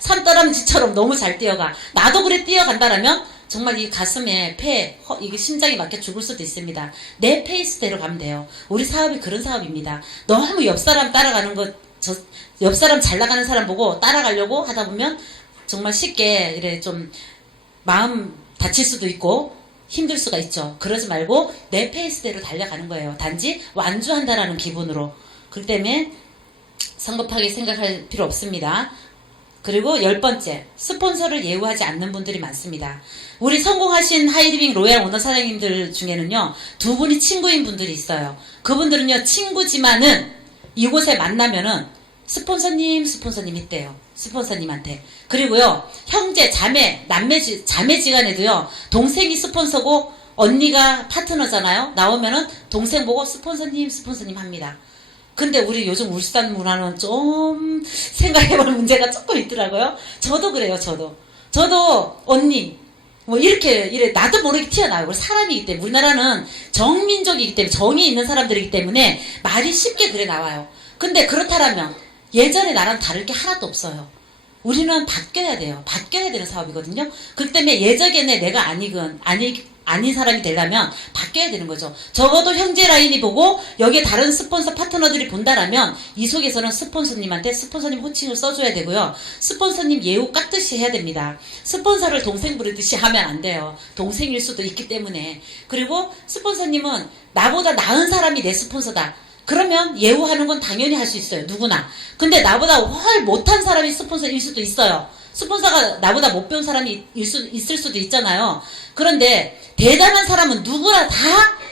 산다람쥐처럼 너무 잘 뛰어가. 나도 그래 뛰어간다라면 정말 이 가슴에 이게 심장이 막혀 죽을 수도 있습니다. 내 페이스대로 가면 돼요. 우리 사업이 그런 사업입니다. 너무 옆 사람 따라가는 옆 사람 잘 나가는 사람 보고 따라가려고 하다 보면 정말 쉽게 이래 좀 마음 다칠 수도 있고 힘들 수가 있죠. 그러지 말고 내 페이스대로 달려가는 거예요. 단지 완주한다라는 기분으로. 그렇기 때문에 성급하게 생각할 필요 없습니다. 그리고 10번째, 스폰서를 예우하지 않는 분들이 많습니다. 우리 성공하신 하이리빙 로얄 오너 사장님들 중에는요, 두 분이 친구인 분들이 있어요. 그분들은요, 친구지만은 이곳에 만나면은 스폰서님 있대요. 스폰서님한테. 그리고요, 형제, 자매, 자매지간에도요, 동생이 스폰서고 언니가 파트너잖아요. 나오면은 동생 보고 스폰서님 합니다. 근데 우리 요즘 울산 문화는 좀 생각해볼 문제가 조금 있더라고요. 저도 그래요, 저도 언니, 이래, 나도 모르게 튀어나와요. 우리 사람이기 때문에. 우리나라는 정민족이기 때문에, 정이 있는 사람들이기 때문에 말이 쉽게 그래 나와요. 근데 그렇다라면 예전에 나랑 다를 게 하나도 없어요. 우리는 바뀌어야 돼요. 바뀌어야 되는 사업이거든요. 그렇기 때문에 예전에 내가 아닌 사람이 되려면 바뀌어야 되는 거죠. 적어도 형제 라인이 보고 여기에 다른 스폰서 파트너들이 본다라면 이 속에서는 스폰서님한테 스폰서님 호칭을 써줘야 되고요. 스폰서님 예우 깎듯이 해야 됩니다. 스폰서를 동생 부르듯이 하면 안 돼요. 동생일 수도 있기 때문에. 그리고 스폰서님은 나보다 나은 사람이 내 스폰서다. 그러면 예우하는 건 당연히 할 수 있어요. 누구나. 근데 나보다 훨 못한 사람이 스폰서일 수도 있어요. 스폰서가 나보다 못 배운 사람이 있을 수도 있잖아요. 그런데 대단한 사람은 누구나 다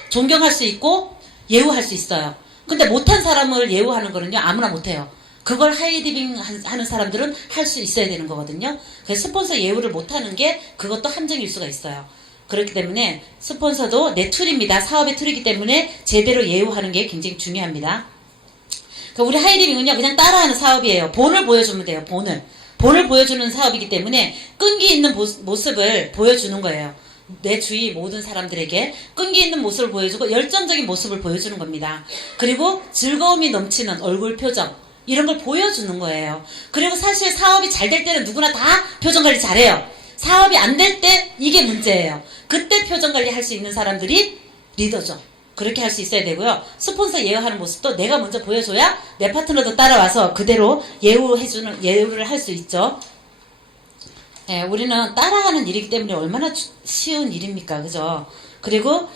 존경할 수 있고 예우할 수 있어요. 근데 못한 사람을 예우하는 거는요, 아무나 못해요. 그걸 하이디빙 하는 사람들은 할 수 있어야 되는 거거든요. 그래서 스폰서 예우를 못하는 게 그것도 함정일 수가 있어요. 그렇기 때문에 스폰서도 내 툴입니다. 사업의 툴이기 때문에 제대로 예우하는 게 굉장히 중요합니다. 우리 하이디빙은요, 그냥 따라하는 사업이에요. 본을 보여주면 돼요. 본을 보여주는 사업이기 때문에 끈기 있는 모습을 보여주는 거예요. 내 주위 모든 사람들에게 끈기 있는 모습을 보여주고 열정적인 모습을 보여주는 겁니다. 그리고 즐거움이 넘치는 얼굴 표정 이런 걸 보여주는 거예요. 그리고 사실 사업이 잘 될 때는 누구나 다 표정 관리 잘해요. 사업이 안 될 때 이게 문제예요. 그때 표정 관리 할 수 있는 사람들이 리더죠. 그렇게 할 수 있어야 되고요. 스폰서 예우하는 모습도 내가 먼저 보여줘야 내 파트너도 따라와서 그대로 예우를 할 수 있죠. 예, 우리는 따라하는 일이기 때문에 얼마나 쉬운 일입니까? 그죠? 그리고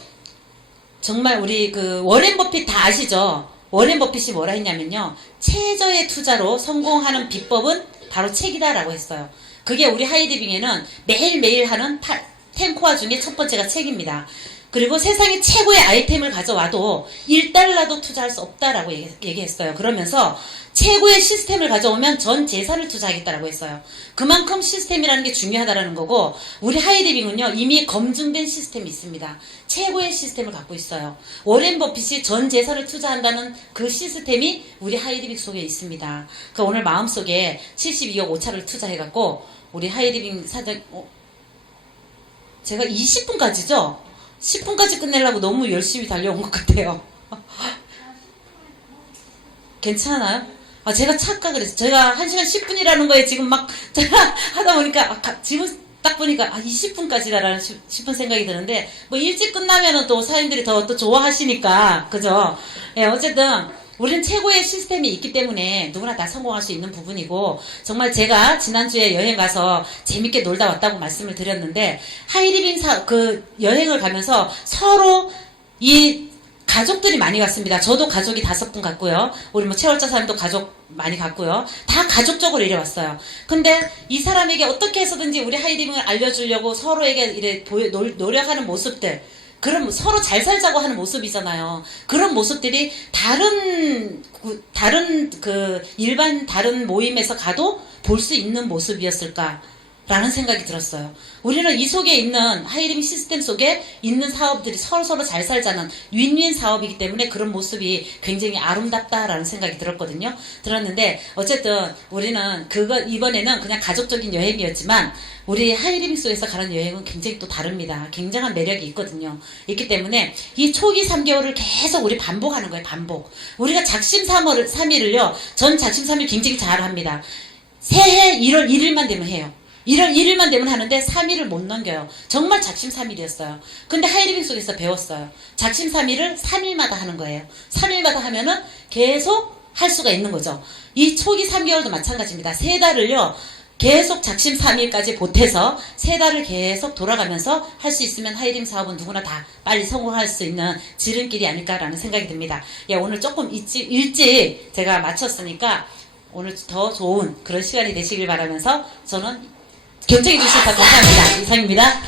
정말 우리 그 워렌 버핏 다 아시죠? 워렌 버핏이 뭐라 했냐면요. 최저의 투자로 성공하는 비법은 바로 책이다라고 했어요. 그게 우리 하이디빙에는 매일매일 하는 10코어 중에 첫 번째가 책입니다. 그리고 세상에 최고의 아이템을 가져와도 1달러도 투자할 수 없다라고 얘기했어요. 그러면서 최고의 시스템을 가져오면 전 재산을 투자하겠다라고 했어요. 그만큼 시스템이라는 게 중요하다라는 거고, 우리 하이디빙은요 이미 검증된 시스템이 있습니다. 최고의 시스템을 갖고 있어요. 워렌 버핏이 전 재산을 투자한다는 그 시스템이 우리 하이디빙 속에 있습니다. 그러니까 오늘 마음속에 72억 5차를 투자해갖고 우리 하이디빙 사장 제가 20분까지죠? 10분까지 끝내려고 너무 열심히 달려온 것 같아요. 괜찮아요? 제가 착각을 했어요. 제가 1시간 10분이라는 거에 지금 막 하다 보니까 지금 딱 보니까 20분까지다라는 싶은 생각이 드는데, 뭐 일찍 끝나면은 또 사람들이 더 또 좋아하시니까, 그죠? 예, 어쨌든 우리는 최고의 시스템이 있기 때문에 누구나 다 성공할 수 있는 부분이고, 정말 제가 지난주에 여행 가서 재밌게 놀다 왔다고 말씀을 드렸는데, 하이리빙 그 여행을 가면서 서로 이 가족들이 많이 갔습니다. 저도 가족이 5분 갔고요. 우리 뭐 채월자 사람도 가족 많이 갔고요. 다 가족적으로 이래 왔어요. 근데 이 사람에게 어떻게 해서든지 우리 하이디빙을 알려주려고 서로에게 이래 노력하는 모습들, 그런 서로 잘 살자고 하는 모습이잖아요. 그런 모습들이 다른 그 일반 다른 모임에서 가도 볼 수 있는 모습이었을까? 라는 생각이 들었어요. 우리는 이 속에 있는 하이리빙 시스템 속에 있는 사업들이 서로서로 잘 살자는 윈윈 사업이기 때문에 그런 모습이 굉장히 아름답다라는 생각이 들었는데 어쨌든 우리는 이번에는 그냥 가족적인 여행이었지만 우리 하이리빙 속에서 가는 여행은 굉장히 또 다릅니다. 굉장한 매력이 있거든요. 있기 때문에 이 초기 3개월을 계속 우리 반복하는 거예요. 반복. 우리가 작심 3일을요. 전 작심 3일 굉장히 잘합니다. 새해 1월 1일만 되면 해요. 1월 1일만 되면 하는데 3일을 못 넘겨요. 정말 작심 3일이었어요. 근데 하이리빙 속에서 배웠어요. 작심 3일을 3일마다 하는 거예요. 3일마다 하면은 계속 할 수가 있는 거죠. 이 초기 3개월도 마찬가지입니다. 3달을요. 계속 작심 3일까지 보태서 3달을 계속 돌아가면서 할 수 있으면 하이리빙 사업은 누구나 다 빨리 성공할 수 있는 지름길이 아닐까라는 생각이 듭니다. 예, 오늘 조금 일찍 제가 마쳤으니까 오늘 더 좋은 그런 시간이 되시길 바라면서 저는 경청해 주셔서 감사합니다. 이상입니다.